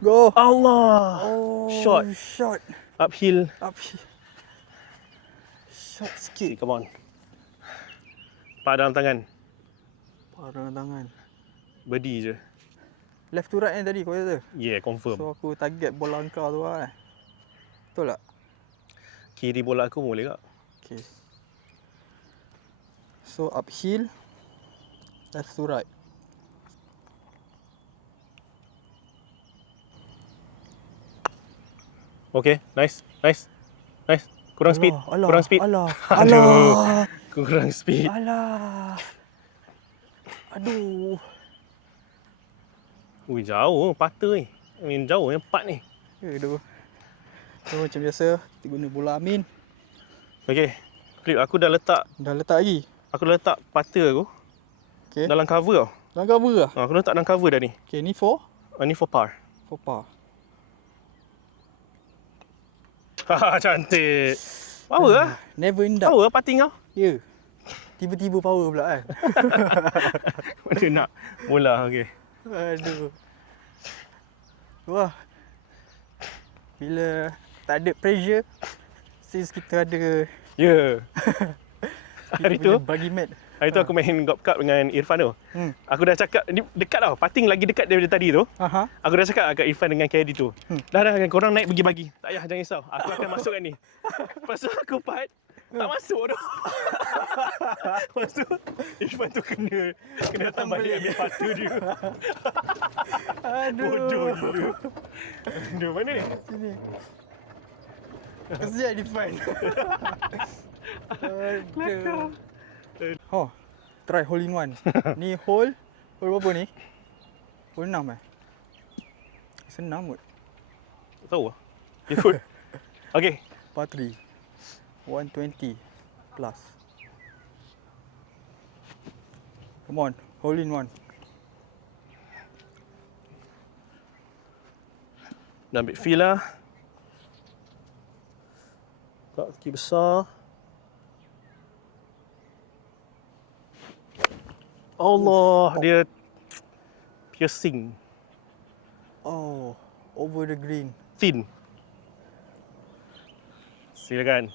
Go. Allah! Oh, Shot. shot. Uphill. Up here. Shot Okay, sikit. come on. Padang tangan. Parah tangan. Birdie je. Left to right tadi kau kata? Yeah, confirm. So aku target bola engkau tu lah. Betul tak? Kiri bola aku boleh tak? Okay. So uphill, left to right. Okay, nice. Nice. Nice. Kurang speed. Alah, Kurang speed. alah, Aduh. alah. Kurang speed. Alah. Aduh. Ui, jauh patah ni. I mean, jauh yang part ni. Aduh. So macam biasa, kita guna bola Amin. Okay. Clip, aku dah letak Dah letak lagi? patah aku Okay. dalam cover tau. Dalam cover lah? Aku letak dalam cover dah ni. Okay, ni for? Ni for par. For par. Haha, cantik. Power lah. Never in doubt. Power lah putting kau. Ya. Yeah. Tiba-tiba power pula kan? Mana nak bola, okay. Aduh. Wah. Bila tak ada pressure, since kita ada Ya. Hari tu, bagi mat. aku main golf cup dengan Irfan tu. Aku dah cakap, ni dekat tau. Putting lagi dekat daripada tadi tu. Aha. Aku dah cakap kat Irfan dengan Kedi tu. Dah, korang naik pergi bagi. Tak payah, jangan risau. Aku akan masuk kat ni. Lepas tu aku putt, tak masuk tu. Lepas tu, Irfan tu kena datang balik ambil patah dia. Aduh. Bodoh gila. Aduh, mana ni? Sini. Kesian Irfan. Aduh. Oh, try hole in one. Ni hole berapa ni? Hole 6 eh? Senang kot. Tak tahu lah. Ikut. Okay. Par 3. 120 plus. Come on, hole in one. Dah ambil feel lah. Tak kaki besar. Allah, dia piercing. Oh, over the green. Thin. Silakan.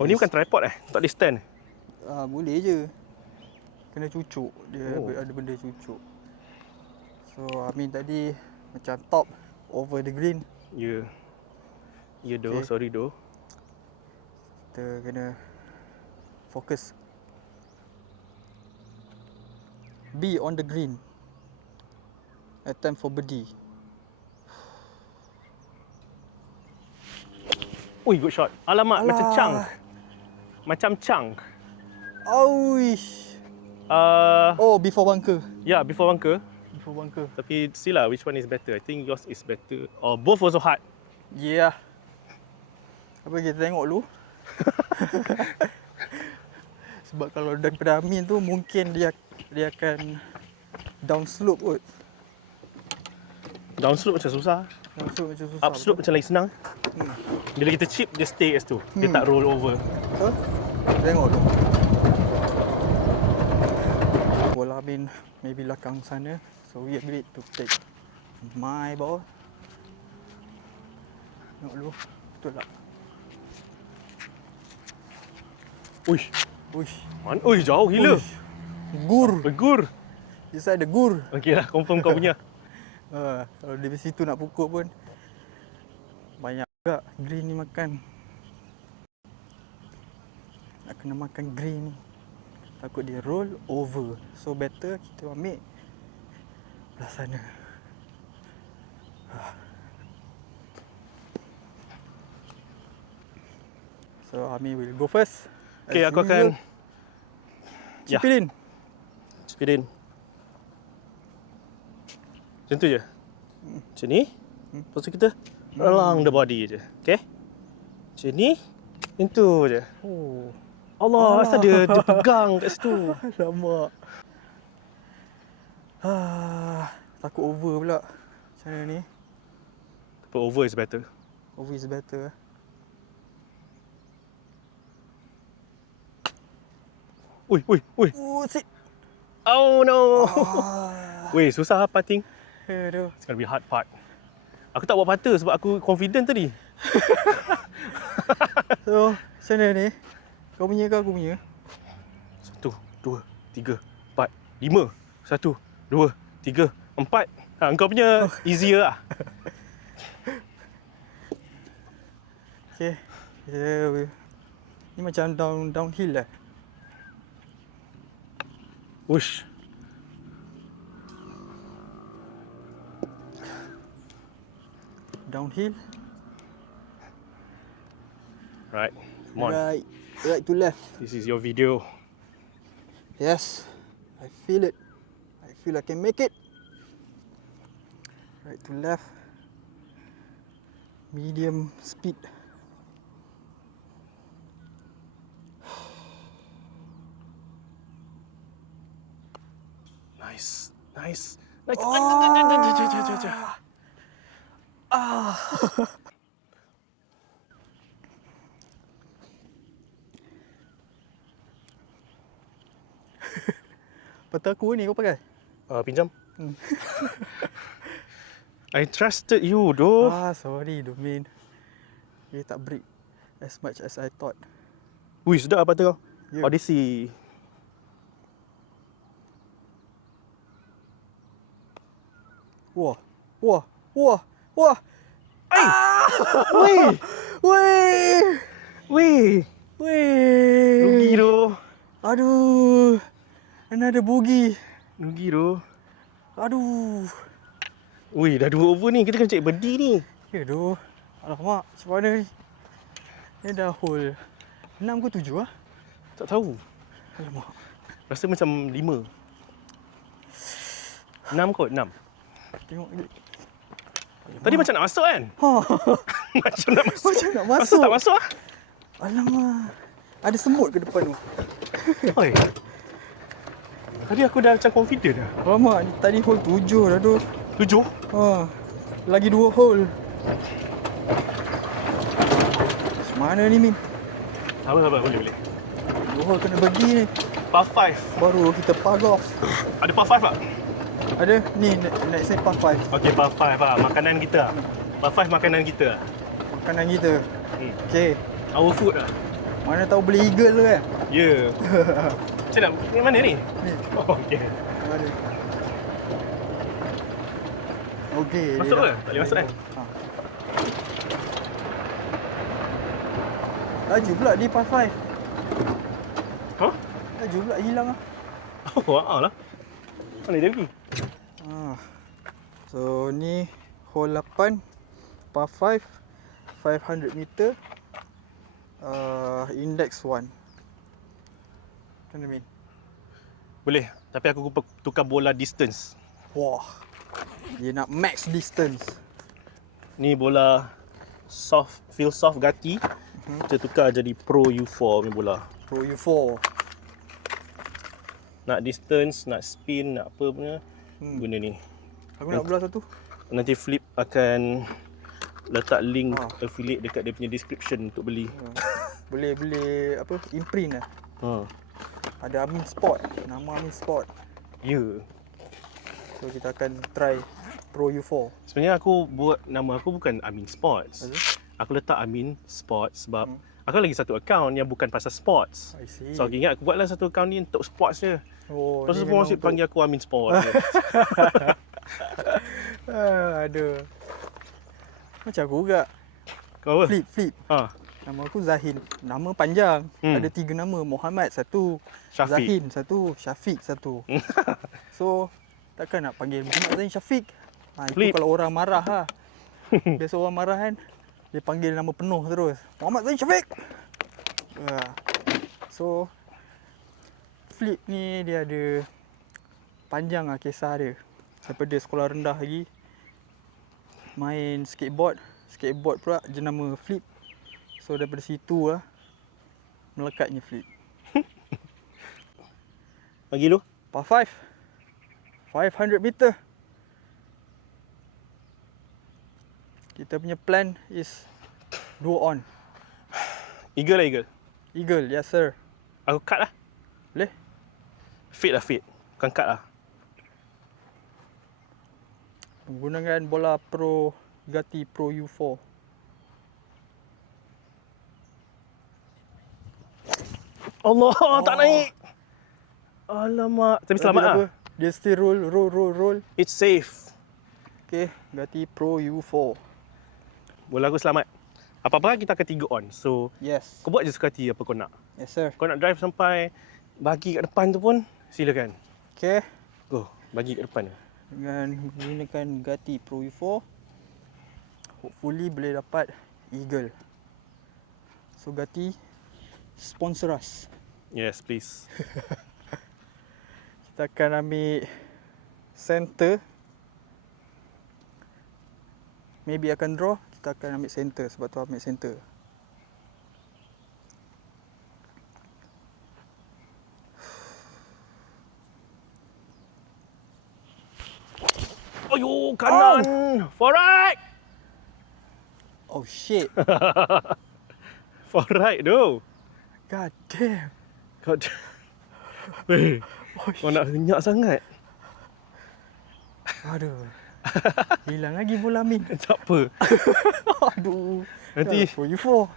Oh, ni bukan tripod tak ada stand. Boleh je. Kena cucuk. Dia Oh. ada benda cucuk. So, Amin tadi macam top over the green. Ya. Ya doh, Okay. sorry doh. Kita kena fokus. Be on the green. Attempt for birdie. Ui, good shot. Alamak, macam Alah. chunk. Macam chunk. Oish. Oh, before bunker. Yeah, before bunker. Before bunker. Tapi see lah, which one is better? I think yours is better. Or both also hard. Yeah. Apa kita tengok dulu. Sebab kalau daripada Amin tu mungkin dia akan down slope kot. Down slope macam susah. Down slope macam susah. Up slope macam lagi senang. Bila kita chip, dia stay kat situ. Dia tak roll over. Betul? Tengok dulu. Bola Amin maybe belakang sana. So we agreed to take my ball. Tengok dulu. Betul tak? Uish. Uish. Man, ui, jauh gila. Uish. Gur. Bergur. This side ada gur. Okey lah, confirm kau punya. Kalau dari situ nak pukul pun banyak juga green ni makan. Nak kena makan green ni. Takut dia roll over. So better kita ambil belah sana. So Ami will go first. Okey, aku akan chip it in. speed in. Macam tu je. Macam ni. Lepas tu kita along the body je. Okay? Macam ni. Macam tu je. Oh, Allah, asal dia pegang kat situ. lama. Takut over pula. Macam mana ni? But over is better. Always better. Ui. Oh, sit. Oh no. Ah. Weh, susah putting. Aduh. It's gonna be hard part. Aku tak buat putter sebab aku confident tadi. So, macam mana ni? Kau punya ke aku punya? 1, 2, 3, 4, 5. 1, 2, 3, 4. Kau punya easier lah. Okay. Ni macam downhill lah. Whoosh. Downhill. Right. Come on. Right to left. This is your video. Yes. I feel it. I feel I can make it. Right to left. Medium speed. Nice. Patah aku ni kau pakai? Pinjam. I trusted you, doh. Sorry Domain. Dia tak break as much as I thought. Wih, sedap apa tu kau? Yeah. Odyssey. Wah. Ai! Weh! Weh. Rugi doh. Aduh. Another bogey. Rugi doh. Aduh. Wih, dah 2 over ni. Kita kena cek birdie ni. Ya doh. Alamak, macam mana ni? Ni dah hole 6 ke 7 lah? Tak tahu. Alamak. Rasa macam 5. 6 kot, 6. Tengok ni. Tadi macam nak masuk kan? Macam nak masuk. Macam nak Masuk masuk. tak masuk lah? Alamak. Ada semut ke depan tu? Oi. Tadi aku dah macam confident dah. Alamak, ni tadi hole 7 dah tu. 7? Lagi 2 hole. Macam mana ni Min? Sabar, boleh. 2 hole kena bagi ni. Par 5. Baru kita par golf. Ada par 5 tak? Ada? Ni next ni par 5. Okey, par 5 lah. Makanan kita lah. Par 5 makanan kita lah. Makanan kita. Okay. Our food lah. Mana tahu beli eagle tu kan? Ya. Macam nak, ni mana ni? Ni. Oh, okey. Ada. Okey. Masuk ke? Tak boleh masuk kan? Laju pula di par 5. Huh? Laju pula hilang lah. Oh, lah. Mana dia pergi? So ni hole 8 par 5 500 meter. Index 1. Macam mana Min? Boleh, tapi aku tukar bola distance. Wah. Dia nak max distance. Ni bola feel soft gati. Kita tukar jadi Pro U4 punya bola. Pro U4. Nak distance, nak spin, nak apa punya, guna ni. Aku nak bola satu. Nanti Flip akan letak link affiliate dekat dia punya description untuk beli. Boleh apa? Imprint lah. Ada Amin Sport. Nama Amin Sport. Ya. So kita akan try Pro U4. Sebenarnya aku buat nama aku bukan Amin Sports. Aku letak Amin Sports sebab aku lagi satu account yang bukan pasal sports. I see. So aku ingat aku buatlah satu account ni untuk sports je. Oh, lepas tu semua orang panggil aku Amin Sports. Aduh. Macam aku juga. Kau apa? Flip. Nama aku Zahin. Nama panjang. Ada 3 nama. Muhammad satu, Syafiq. Zahin satu, Syafiq satu. So, takkan nak panggil Muhammad Zahin Syafiq. Itu kalau orang marah lah. Biasa orang marah kan, dia panggil nama penuh terus. Muhammad Zahin Syafiq. So, Flip ni dia ada panjang lah kisah dia. Daripada sekolah rendah lagi main skateboard pula jenama Flip. So daripada situ lah melekatnya Flip. Bagi lu? Par 5 500 meter. Kita punya plan is Dua on. Eagle lah eagle. Eagle, yes sir. Aku cut lah. Boleh? Fade lah fade. Bukan cut lah. Menggunakan bola Pro Gatti Pro U4. Allah, tak naik. Alamak. Tapi selamat lah. Dia still roll. It's safe. Okay, Gatti Pro U4. Bola aku selamat. Apa-apa kita akan 3 on. So, Yes. kau buat je suka hati apa kau nak. Yes sir. Kau nak drive sampai bagi kat depan tu pun, silakan. Okay. Go, bagi kat depan. Dengan menggunakan Gatti Pro U4, hopefully boleh dapat Eagle. So Gatti, sponsor us. Yes, please. Kita akan ambil center. Maybe akan draw. Kita akan ambil center. Sebab tu ambil center. Ayo, kanan. For right. Oh shit. For right tu. God damn. Kau Weh, kau nak henyak sangat. Aduh. Hilang lagi bola Amin. Tak apa. Aduh. Nanti- Pro U4.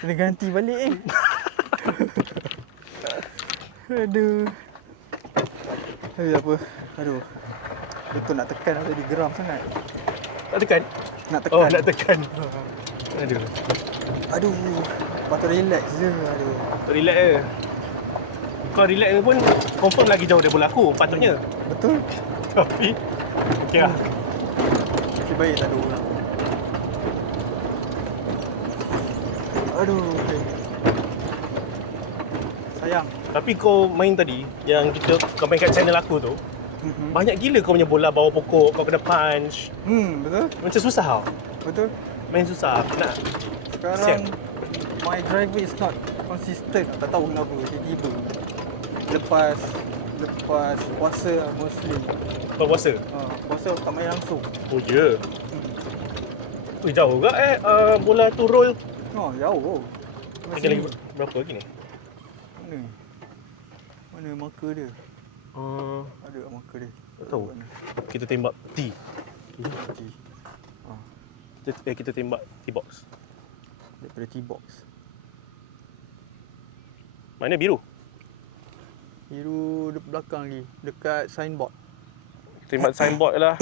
Kena ganti balik Aduh. Tapi apa? Aduh. Betul nak tekan tadi geram sangat. Tak tekan? Nak tekan. Oh, nak tekan. Aduh. Aduh. Patut relax je. Aduh. Relax je. Kau relax pun confirm lagi jauh daripada bola aku patutnya. Betul? Tapi okey lah. Nasib baik tak ada orang. Aduh. Sayang. Tapi kau main tadi yang kau main kat channel aku tu, banyak gila kau punya bola bawah pokok, kau kena punch. Betul? Macam susah tau. Betul? Main susah. Nak. Sekarang my driver is not consistent. Tak tahu kenapa tiba-tiba. Lepas puasa mostly. Kau puasa? Puasa tak main langsung. Oh ya. Ui, jauh juga bola tu roll. Oh, jauh. Lagi berapa lagi ni? Mana? Mana marker dia? Ada tak marker dia? Tak tahu. Kita tembak T. T. Kita tembak T-box. Daripada T-box. Mana biru? Biru belakang lagi. Dekat signboard. Tembak signboard lah.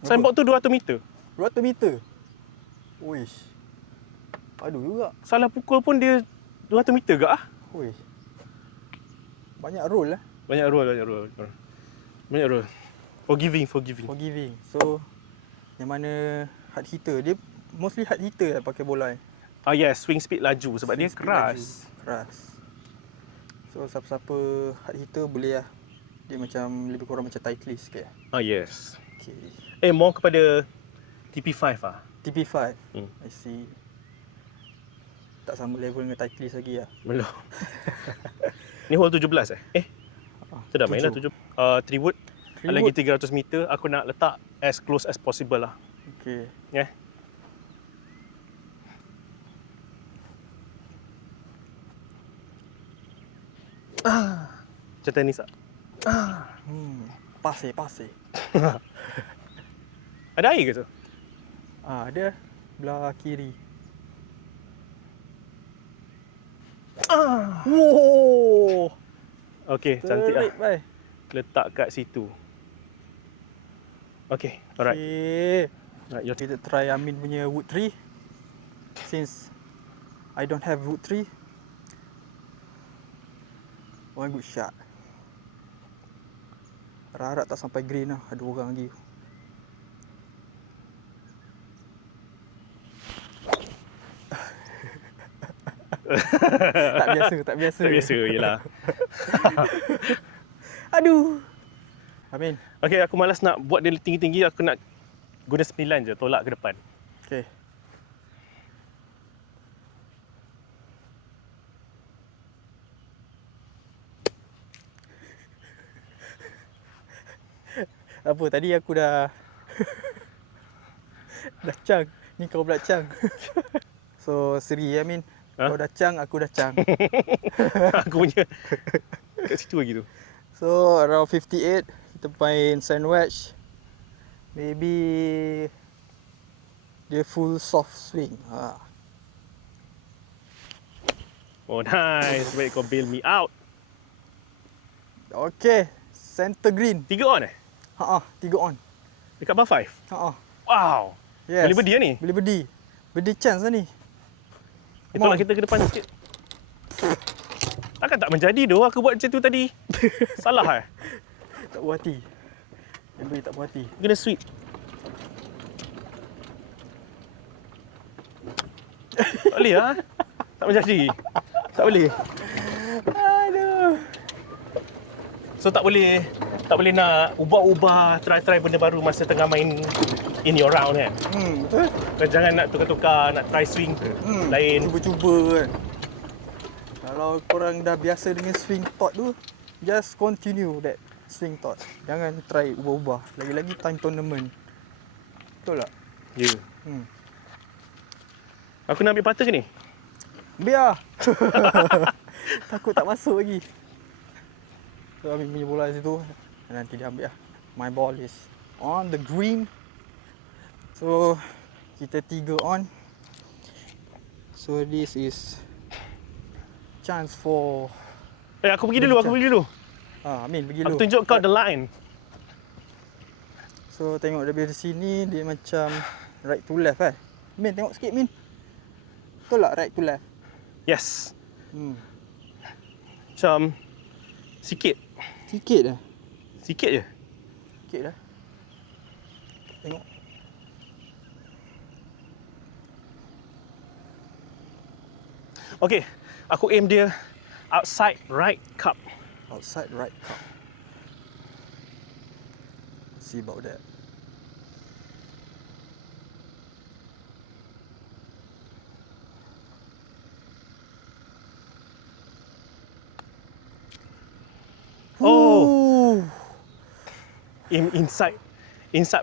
Signboard tu 200 meter. 200 meter? Uish. Aduh juga. Salah pukul pun dia 200 meter ke ah? Uish. Banyak roll lah. Banyak roll. Forgiving. Forgiving. So, yang mana hard hitter. Dia mostly hard hitter lah pakai bola ni. Yes, swing speed laju sebab Swing dia speed keras. laju. Keras. So, siapa-siapa hard hitter boleh lah. Dia macam lebih kurang macam Titleist sikit lah. Yes. Okay. More kepada TP5 ah. TP5. I see. Tak sama level dengan Titleist lagi lah. Belum. Ni hole 17 Tu dah main lah 7. Treewood. Lagi 300 meter. Aku nak letak as close as possible lah. Okay. Yeah. Macam tenis tak? Pas. Ada air ke tu? Ada. Belah kiri. Wow. Okay, cantik lah. Bye. Letak kat situ. Okay, alright. Okay. Right, your Kita try Amin punya wood tree. Since I don't have wood tree. One good shot. Harap tak sampai green lah. Ada orang lagi. Tak biasa. Tak biasa, yelah. Aduh. Amin. Okay, aku malas nak buat dia tinggi-tinggi. Aku nak guna 9 je, tolak ke depan. Okay. Apa tadi aku dah dah cang. Ni kau pula cang. So Seri Amin. Kau dah cang, aku dah cang. Aku punya kat situ lagi tu. So around 58 kita main sandwich. Maybe dia full soft swing. Oh nice. Baik kau bail me out. Okay, center green. 3 on 3 on. Dekat bar 5. Wow. Yes. Boleh berdi lah ni. Boleh berdi. Berdi chance lah ni. Tolak kita ke depan sikit. Takkan tak menjadi doh aku buat macam tu tadi. Salah Tak puas hati. Member tak puas hati. Kena sweep. Tak boleh tak menjadi. Tak boleh. Aduh. So tak boleh nak ubah-ubah, try benda baru masa tengah main in your round kan. Betul. Dan jangan nak tukar-tukar, nak try swing lain. Cuba-cuba kan. Kalau korang dah biasa dengan swing thought tu, just continue that swing thought. Jangan try ubah-ubah. Lagi-lagi time tournament. Betul tak? Ya. Aku nak ambil putter ke ni? Biar. Takut tak masuk lagi. So Amin punya bola situ. Nanti dia ambil lah. My ball is on the green. So kita 3 on. So this is chance for Aku pergi dulu. Amin pergi dulu. Aku tunjuk kau the line. So tengok dari sini dia macam right to left Min tengok sikit Min. Betul tak right to left? Yes. Macam sikit Sikit je. Sikit dah. Tengok. Okay, aku aim dia outside right cup. Outside right cup. See about that. Oh. Aim inside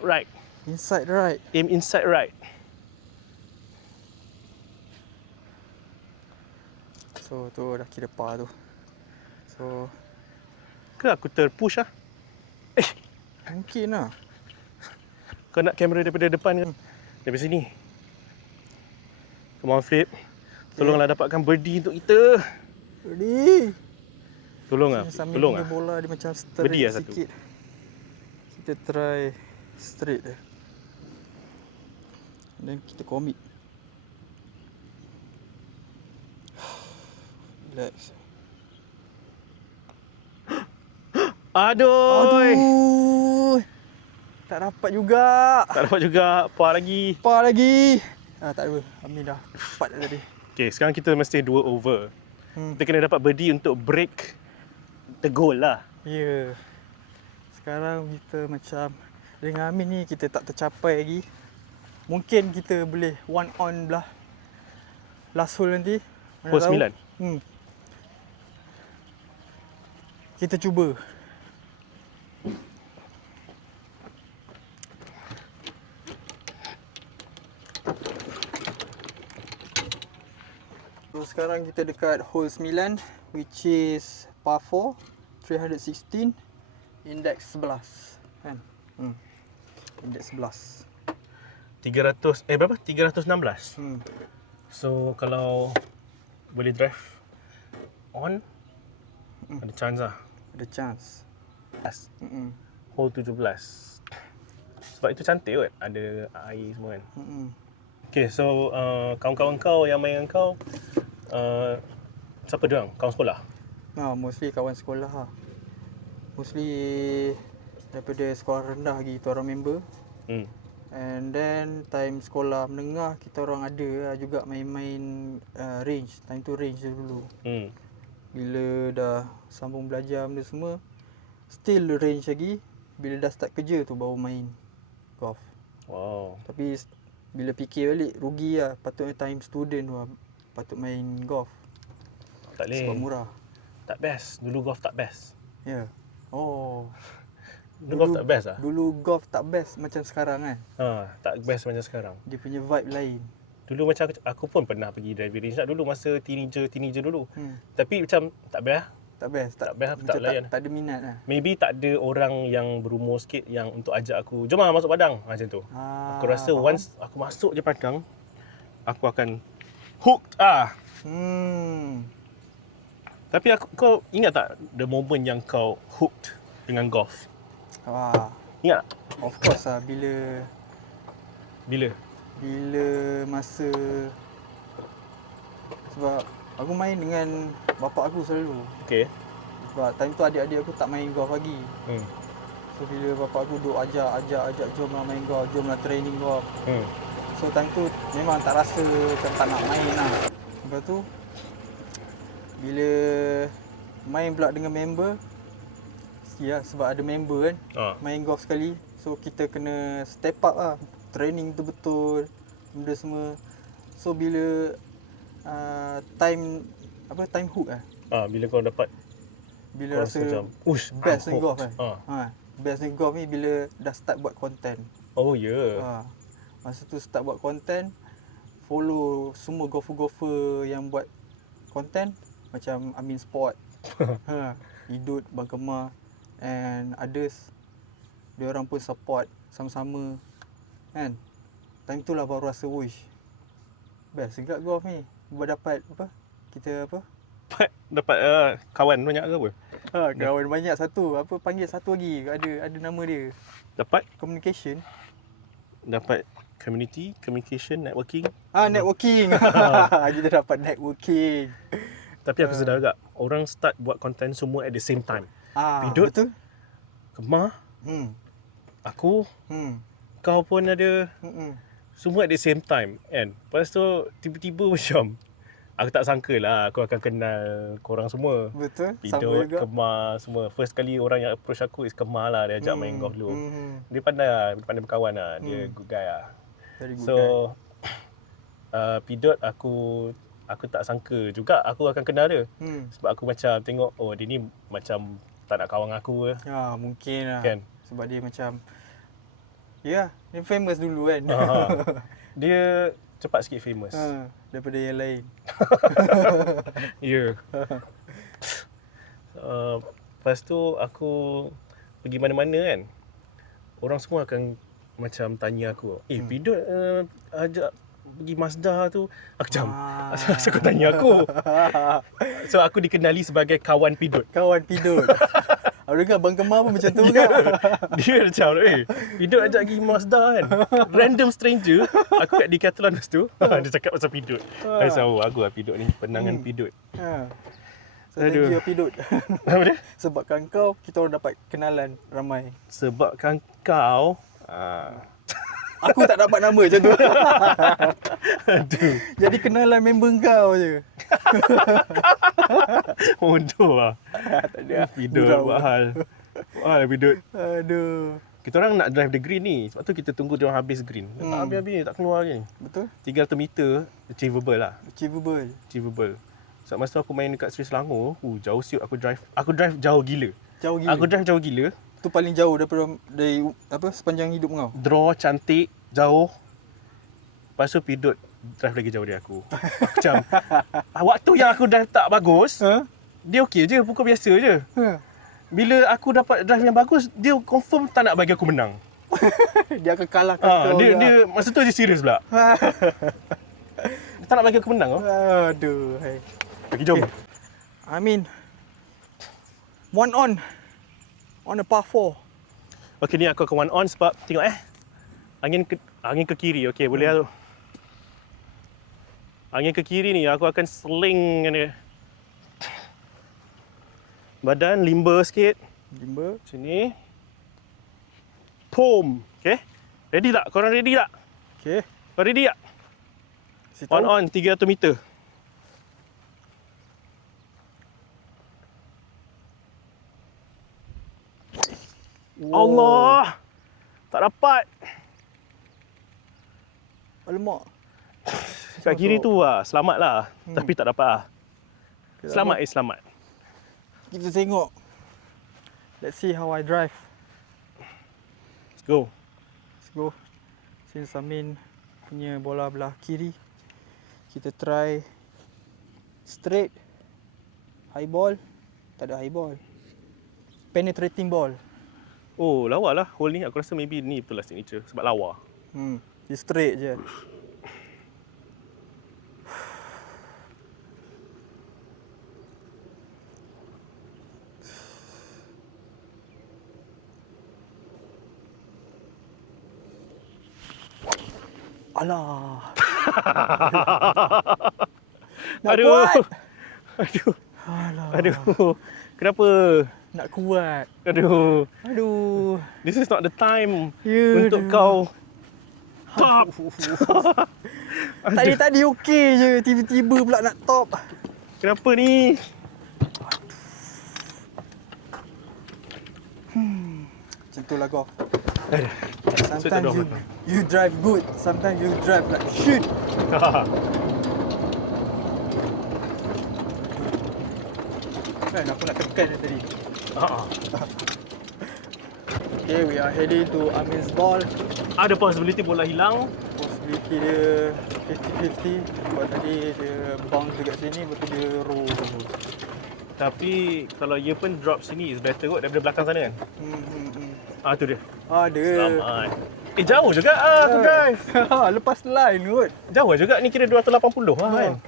right. Inside right. Aim inside right. So tu dah kira par tu. So Ke aku terpush lah? mungkin lah. Kau nak kamera daripada depan kan? Daripada sini. Come on Flip. Tolonglah dapatkan birdie untuk kita. Ready. Tolong lah. Bola dia macam straight Birdie lah satu. sikit. Kita try straight dia. Dan kita commit. Relax. Aduh. Tak dapat juga. Par lagi. Tak ada. Amin dah 4 dah tadi. Okay, sekarang kita mesti 2 over. Kita kena dapat birdie untuk break the goal lah. Ya. Sekarang kita macam dengan Amin ni kita tak tercapai lagi. Mungkin kita boleh one on belah last hole nanti. Hole 9. Kita cuba. So sekarang kita dekat hole 9 which is par 4, 316, index 11 kan. Index 11. 300 berapa? 316. So kalau boleh drive on ada chance lah. Ada chance. Yes. Hole 17. Sebab itu cantik kot, ada air semua kan. Okay, so kawan-kawan kau yang main dengan kau, siapa dia orang? Kawan sekolah? Mostly kawan sekolah lah. Mostly daripada sekolah rendah lagi kita orang member. And then time sekolah menengah kita orang ada juga main-main range. Time tu range dulu. Bila dah sambung belajar benda semua, still range lagi. Bila dah start kerja tu baru main golf. Wow. Tapi bila fikir balik rugi lah. Patutnya time student tu lah, patut main golf. Tak boleh. Sebab murah. Tak best. Dulu golf tak best. Ya. Yeah. Oh. golf tak best lah. Dulu golf tak best macam sekarang kan. Tak best macam sekarang. Dia punya vibe lain. Dulu macam aku pun pernah pergi driving range dulu masa teenager dulu. Tapi macam tak best lah. Tak best. Tak best, tak layan. Tak ada minat lah. Maybe tak ada orang yang berumur sikit yang untuk ajak aku, jom lah masuk padang macam tu. Aku rasa once aku masuk je padang, aku akan hooked Tapi kau ingat tak the moment yang kau hooked dengan golf? Ingat tak? Of course lah. Bila masa, sebab aku main dengan bapak aku selalu. Okay. Sebab time tu adik-adik aku tak main golf lagi. So bila bapak aku duk ajak jom lah main golf, jom lah training golf. So time tu memang tak rasa macam tak nak main lah. Lepas tu bila main pula dengan member, sebab ada member kan, main golf sekali. So kita kena step up lah, training betul-betul, benda semua. So bila time hook bila kau dapat, bila rasa best ni golf kan. Best ni golf ni bila dah start buat content. Oh ya. Yeah. Masa tu start buat content, follow semua golfer-golfer yang buat content macam Amin Sport, Idut, Bang Kemar and others. Dia orang pun support sama-sama kan. Time tu lah baru rasa wish, best juga golf ni. Buat dapat dapat kawan banyak ke apa? Kawan banyak satu. Panggil satu lagi. Ada nama dia. Dapat communication. Dapat communication, networking. Networking. Kita dapat networking. Tapi aku sedar juga orang start buat content semua at the same time. Pidut, betul. Kemar, aku, kau pun ada. Semua at the same time kan. Lepas tu tiba-tiba macam aku tak sangka lah aku akan kenal korang semua. Betul. Pidut, Kemar semua. First kali orang yang approach aku is Kemar lah. Dia ajak main golf dulu. Dia pandai lah, dia pandai berkawan lah. Dia good guy lah. Very good so guy. Pidut aku tak sangka juga aku akan kenal dia. Sebab aku macam tengok dia ni macam tak nak kawan aku ke. Mungkin lah kan? Sebab dia macam dia famous dulu kan. Dia cepat sikit famous daripada yang lain. Ya. Lepas tu aku pergi mana-mana kan, orang semua akan macam tanya aku, Pidut ajak pergi Mazda tu. Aku macam, asal kau tanya aku? So aku dikenali sebagai kawan Pidut. Kawan Pidut. Aku dengar Bang Kemar pun macam tu kan. Dia macam, Pidut ajak pergi Mazda kan. Random stranger. Aku kat Decathlon lepas tu. Dia cakap pasal Pidut. Aku tahu aku lah Pidut ni. Penangan Pidut. So thank you Pidut. Apa dia? Sebabkan kau, kita orang dapat kenalan ramai. Sebabkan kau aku tak dapat nama macam tu. Aduh. Jadi kenalan member kau je. Bodoh lah. Tak ada. Pidut buat hal. Pidut. Aduh. Kita orang nak drive the green ni. Sebab tu kita tunggu dia orang habis green. Tak habis-habis, tak keluar lagi. Betul. 300 meter, achievable lah. Achievable. Sebab masa tu aku main dekat Seri Selangor, jauh siut aku drive. Aku drive jauh gila. Aku drive jauh gila. Tu paling jauh dari sepanjang hidup kau. Draw cantik, jauh. Lepas tu Pidut drive lagi jauh dari aku. Aku macam waktu yang aku drive tak bagus, dia okey je, pukul biasa je. Bila aku dapat drive yang bagus, dia confirm tak nak bagi aku menang. Dia akan kalahkan kau. Dia masa tu dia serius pula. Dia tak nak bagi aku menang. Aduh. Pergi jom. I mean, one on the par 4. Okey, ni aku akan one on sebab tengok angin ke kiri. Okey, boleh lah tu. Angin ke kiri ni aku akan sling dia. Badan limber sikit. Sini. Boom. Okey. Ready tak? Korang ready tak? Okey. Kau ready tak? On 300 meter. Wow. Allah. Tak dapat. Alamak. Kat kiri tu lah. Selamat lah. Tapi tak dapat lah. Selamat. Kita tengok. Let's see how I drive. Go. Let's go. Since Amin punya bola belah kiri, kita try straight, high ball. Tak ada high ball. Penetrating ball. Oh, lawa lah hole ni. Aku rasa maybe ni betul lah signature sebab lawa. Dia straight je. Alah. Nak Aduh. kuat. Aduh. Alah. Aduh. Kenapa? Nak kuat. Aduh. Aduh. This is not the time Ya, untuk aduh. kau top. Tadi okey je, tiba-tiba pula nak top. Kenapa ni? Macam tu lah kau. Aduh. Sometimes you drive good, sometimes you drive like shit. Kan aku nak tekan dia tadi. Okay, we are heading to Amin's ball. Ada possibility bola hilang. Possibility dia 50-50. Sebab tadi dia bounce dekat sini, lepas tu dia roll. Tapi kalau ia pun drop sini is better kot daripada belakang sana kan. Tu dia. Ada. Selamat. Jauh juga aku drive. Lepas line kot. Jauh juga ni, kira 280 lah kan.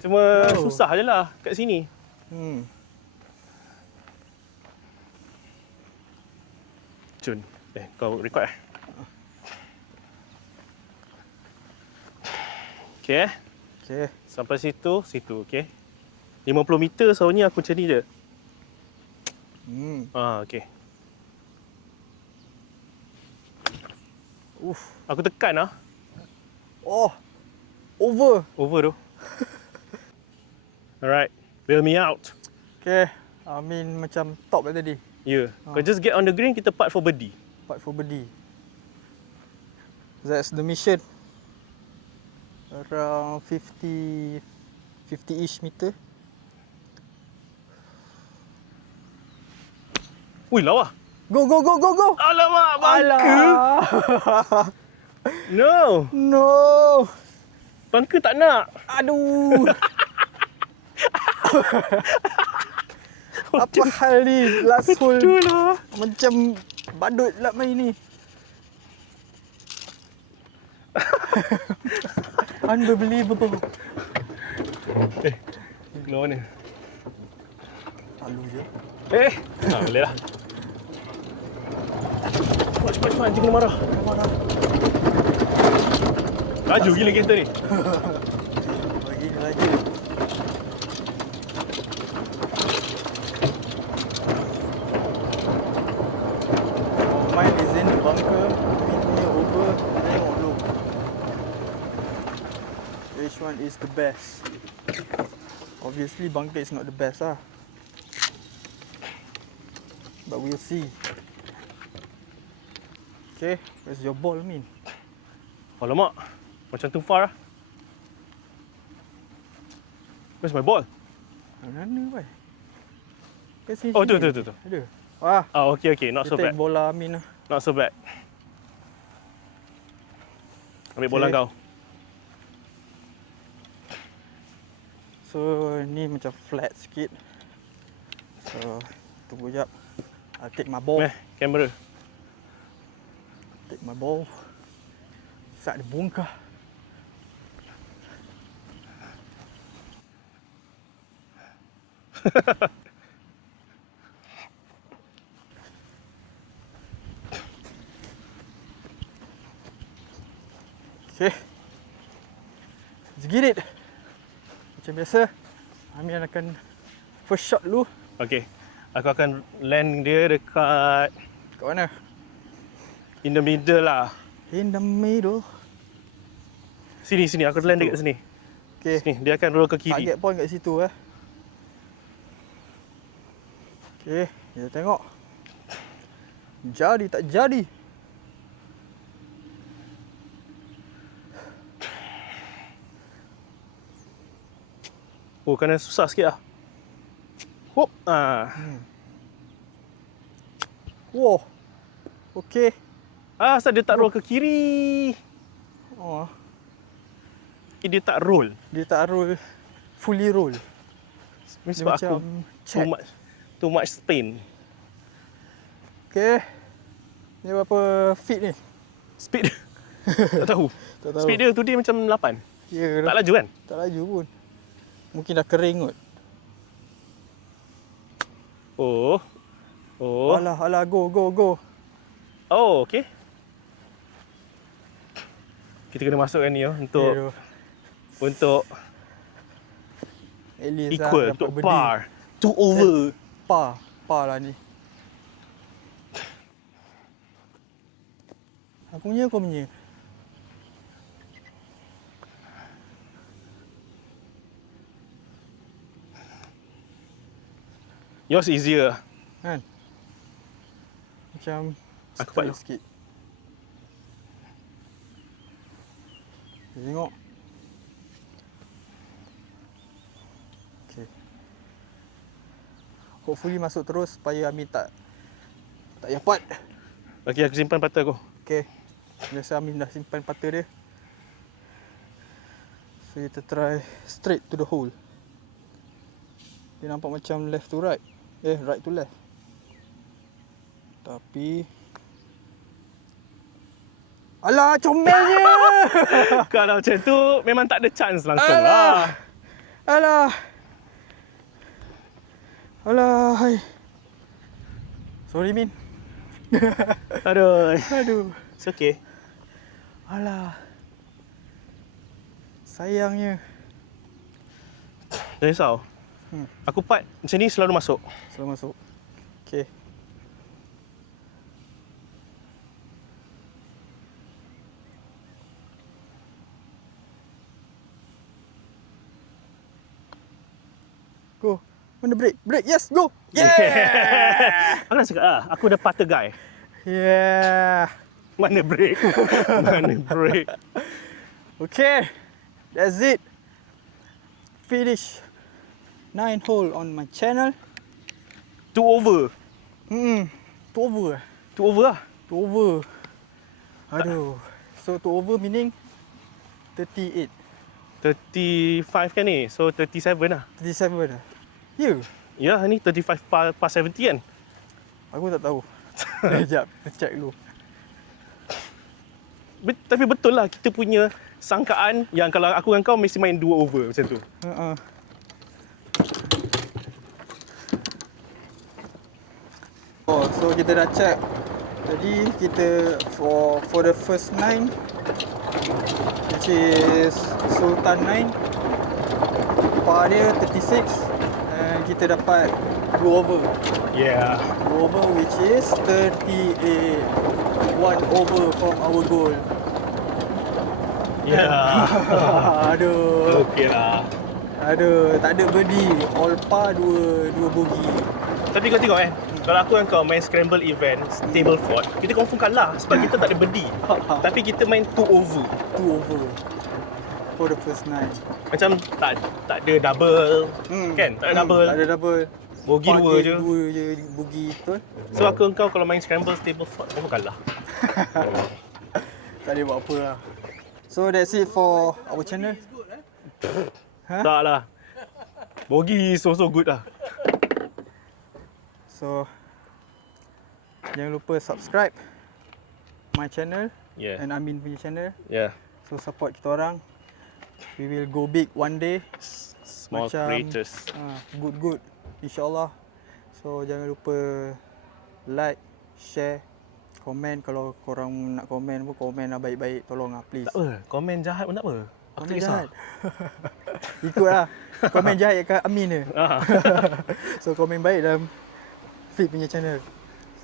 Cuma susah je lah kat sini. Jun, kau record Okay Okay. Sampai situ, okay. 50 meter seharusnya aku macam ni je. Okay. Aku tekan lah. Oh. Over tu. Alright, bail me out. Okay. Amin macam top lah tadi. Yeah. Kau just get on the green, kita putt for birdie. Putt for birdie. That's the mission. Around 50-ish meter. Ui, lawa. Go. Alamak, bangka. No. Bangka tak nak. Aduh. Apa hal ni? Last hole. Betul lah. Macam badut lah main ni. Unbelievable. Keluar mana? Lalu je. Boleh lah. Cepat, nanti kena marah. Laju gila kereta ni. Lagi. Mine is in the bunker. Ini over. Tengok dulu. Which one is the best? Obviously bunker is not the best lah. But we'll see. Okay, where's your ball, Min? Alamak, macam too far lah. Where's my ball? Mana, boy? Oh, tu. Ada. Okay, not so Kita bad. bola Amin lah. Not so bad. Ambil bola kau. So, ni macam flat sikit. So, tunggu jap. I'll take my ball. Kamera. Take my ball. Sat dia bongkar. Okay. Let's get it. Macam biasa, Amin akan first shot dulu. Okay. Aku akan land dia dekat Kat mana? in the middle lah. In the middle. Sini. Aku land dekat sini. Okay. Sini, dia akan roll ke kiri. Target point kat situ Okay, kita tengok. Jadi tak jadi. Oh, kena susah sikit lah. Hop. Wow. Okey. Asal dia tak roll ke kiri? Oh, Dia tak roll. dia tak roll, fully roll. Ni Dia sebab macam aku too much spin. Okey. Ni berapa feet ni? Speed tak tahu. Tak tahu. Speed dia tu dia macam 8. Ya, Tak laju kan? tak laju pun. Mungkin dah kering kot. Oh. Alah, go. Oh, okey. Kita kena masukkan ni untuk Ya, untuk at least equal, dapat untuk berdiri. par. 2 over. Par lah ni. Aku punya, kau punya. Yours easier. Kan? Macam Aku straight buat sikit. Tengok. Okay. Hopefully masuk terus supaya Amin tak yapat. Okey, aku simpan patah aku. Okay. Biasa Amin dah simpan patah dia. So kita try straight to the hole. Dia nampak macam left to right. Right to left. Tapi alah, comelnya. Kalau macam tu memang tak ada chance langsung lah. Alah. Hai. Sorry Min. Aduh. It's okay. Alah. Sayangnya. Jangan risau. Aku part macam ni selalu masuk. Selalu masuk. Okay. Go. Mana break? Break. Yes, go. Yeah. Aku dah cakap aku dah putter guy. Yeah. Mana break? Mana break? Okay. That's it. Finish 9 hole on my channel. 2 over. 2 over. 2 over lah. 2 over. Aduh. So 2 over meaning 38. 35 kan ni. So 37 lah. 37 dah. Ya. Ya, ni 35 pas 70 kan? Aku tak tahu. Sekejap, kita check dulu. Tapi betul lah kita punya sangkaan yang kalau aku dengan kau mesti main 2 over macam tu. Oh, so kita dah check. Jadi kita for the first 9, which is Sultan 9, par dia 36 and kita dapat 2 over. Yeah. 2 over which is 38. 1 over from our goal. Yeah. Aduh. Okey lah. Aduh, tak ada birdie. All par, 2 bogey. Tapi kau tengok kalau aku dan kau main scramble event, stable fort, kita confirm kalah sebab kita tak ada birdie. Tapi kita main 2 over. 2 over for the first 9. Macam tak ada double. Kan? Tak ada double. Tak ada double. Bogey Par 2 je. je. 2 je bogey, betul? So aku dan kau kalau main scramble stable fort, confirm kalah. Tak boleh buat apa lah. So that's it for our channel. Tak lah. Bogey so good lah. So jangan lupa subscribe my channel and Amin punya channel. Yeah. So support kita orang. We will go big one day. Small creators. Good. InsyaAllah. So jangan lupa like, share, komen. Kalau korang nak komen pun, komen lah baik-baik. Tolong lah please. Tak apa, komen jahat pun tak apa. Aku Komen tak jahat. Ikut lah. Komen jahat kat Amin je. So komen baik dalam Fit punya channel.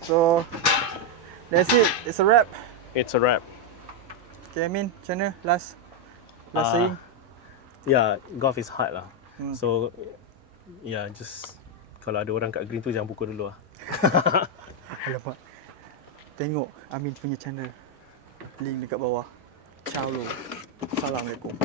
So that's it. It's a wrap. It's a wrap. Okay Amin, macam mana? Last saying? Yeah, golf is hard lah. So just kalau ada orang kat green tu jangan pukul dulu lah. Alamak. Tengok Amin punya channel. Link dekat bawah. Ciao lo. Assalamualaikum.